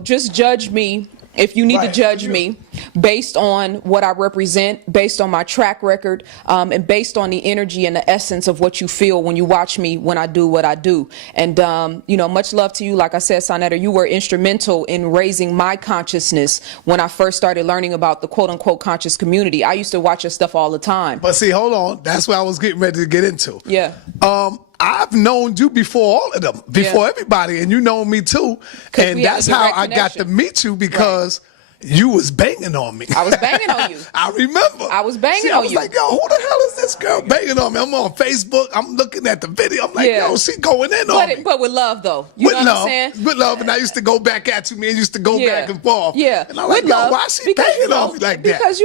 just judge me if you need to judge me based on what I represent, based on my track record, and based on the energy and the essence of what you feel when you watch me when I do what I do. And, much love to you. Like I said, SaNeter, you were instrumental in raising my consciousness when I first started learning about the quote-unquote conscious community. I used to watch your stuff all the time. But see, hold on. That's what I was getting ready to get into. Yeah. I've known you before all of them, before everybody, and you know me too. And that's how I got to meet you, because you was banging on me. I was banging on you. I remember. I was banging on you. I was like, yo, who the hell is this girl banging on me? I'm on Facebook. I'm looking at the video. I'm like, yo, she going in on me. But with love, though. You know what I'm saying? With love. And I used to go back at you, man. Used to go back and forth. Yeah. And I'm like, yo, why she banging on me like that? Because,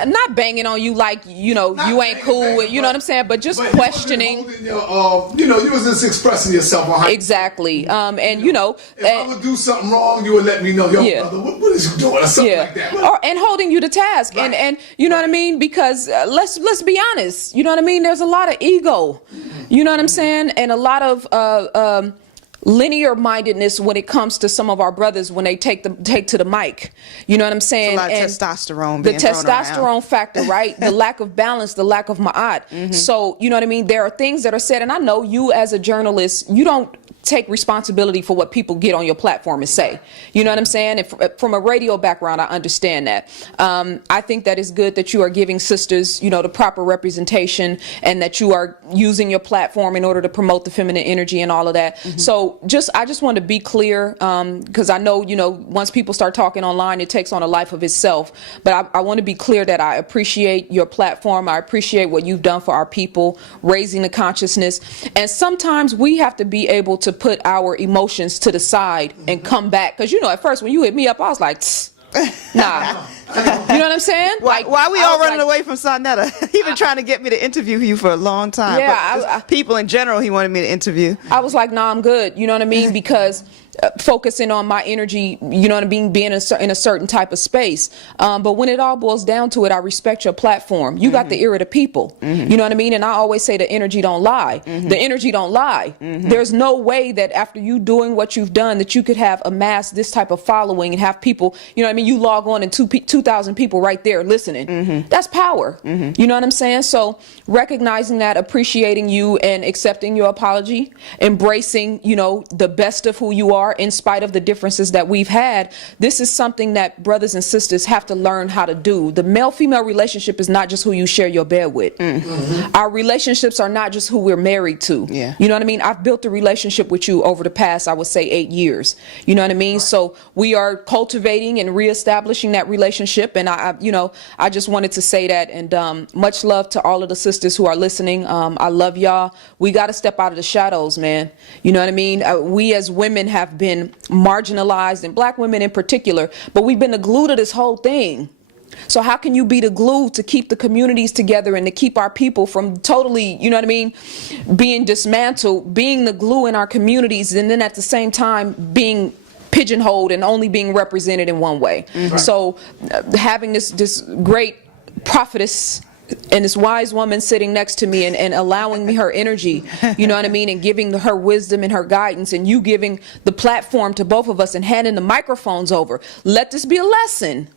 I'm not banging on you like, you ain't cool. You know what I'm saying? But just questioning. You was just expressing yourself on how. Exactly. If I would do something wrong, you would let me know, yo, brother, what is you doing? Or something like that. And holding you to task. Right. And you know what I mean? Because let's be honest. You know what I mean? There's a lot of ego. You know what I'm saying? And a lot of linear mindedness when it comes to some of our brothers when they take to the mic. You know what I'm saying? It's a lot of testosterone. The testosterone factor, right? The lack of balance, the lack of ma'at. So, you know what I mean? There are things that are said, and I know you as a journalist, you don't take responsibility for what people get on your platform and say. You know what I'm saying? And from a radio background, I understand that. I think that it's good that you are giving sisters, the proper representation, and that you are using your platform in order to promote the feminine energy and all of that. So I just want to be clear, because I know, once people start talking online, it takes on a life of itself. But I want to be clear that I appreciate your platform. I appreciate what you've done for our people, raising the consciousness. And sometimes we have to be able to put our emotions to the side and come back. Because, at first when you hit me up, I was like, nah. You know what I'm saying? Why we I all was running away from SaNeter? He been trying to get me to interview you for a long time. Yeah, but just people in general, he wanted me to interview. I was like, nah, I'm good. You know what I mean? Because focusing on my energy, you know what I mean, being in a certain type of space. But when it all boils down to it, I respect your platform. You got the ear of the people. You know what I mean? And I always say the energy don't lie. The energy don't lie. There's no way that after you doing what you've done that you could have amassed this type of following and have people, you know what I mean, you log on and 2,000 people right there listening. That's power. You know what I'm saying? So recognizing that, appreciating you and accepting your apology, embracing, you know, the best of who you are in spite of the differences that we've had. This is something that brothers and sisters have to learn how to do. The male-female relationship is not just who you share your bed with. Our relationships are not just who we're married to. You know what I mean? I've built a relationship with you over the past, I would say, 8 years. You know what I mean? So we are cultivating and reestablishing that relationship. And you know, I just wanted to say that. And much love to all of the sisters who are listening. I love y'all. We got to step out of the shadows, man. You know what I mean? We as women have been marginalized, and black women in particular, but we've been the glue to this whole thing. So how can you be the glue to keep the communities together and to keep our people from totally, you know what I mean, being dismantled, being the glue in our communities, and then at the same time being pigeonholed and only being represented in one way? So having this great prophetess and this wise woman sitting next to me and allowing me her energy, you know what I mean, and giving her wisdom and her guidance, and you giving the platform to both of us and handing the microphones over. Let this be a lesson.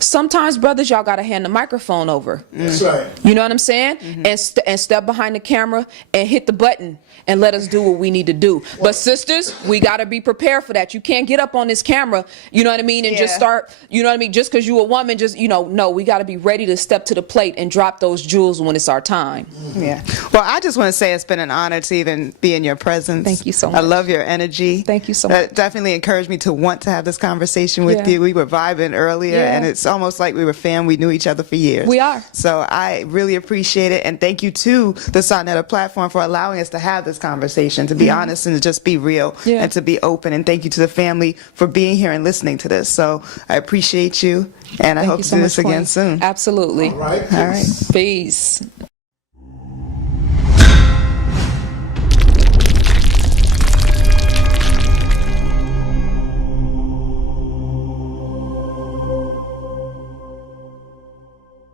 Sometimes, brothers, y'all got to hand the microphone over. That's right. You know what I'm saying? And step behind the camera and hit the button and let us do what we need to do. But sisters, we got to be prepared for that. You can't get up on this camera, you know what I mean, and just start, you know what I mean, just because you're a woman, just, you know, no, we got to be ready to step to the plate and drop those jewels when it's our time. Yeah. Well, I just want to say it's been an honor to even be in your presence. Thank you so much. I love your energy. Thank you so much. That definitely encouraged me to want to have this conversation with you. We were vibing earlier, and it's almost like we were fam. We knew each other for years. We are. So I really appreciate it, and thank you to the SaNeter platform for allowing us to have this conversation, to be honest and to just be real and to be open. And thank you to the family for being here and listening to this. So I appreciate you, and I hope to do this again soon. Absolutely. All right. All right. Peace.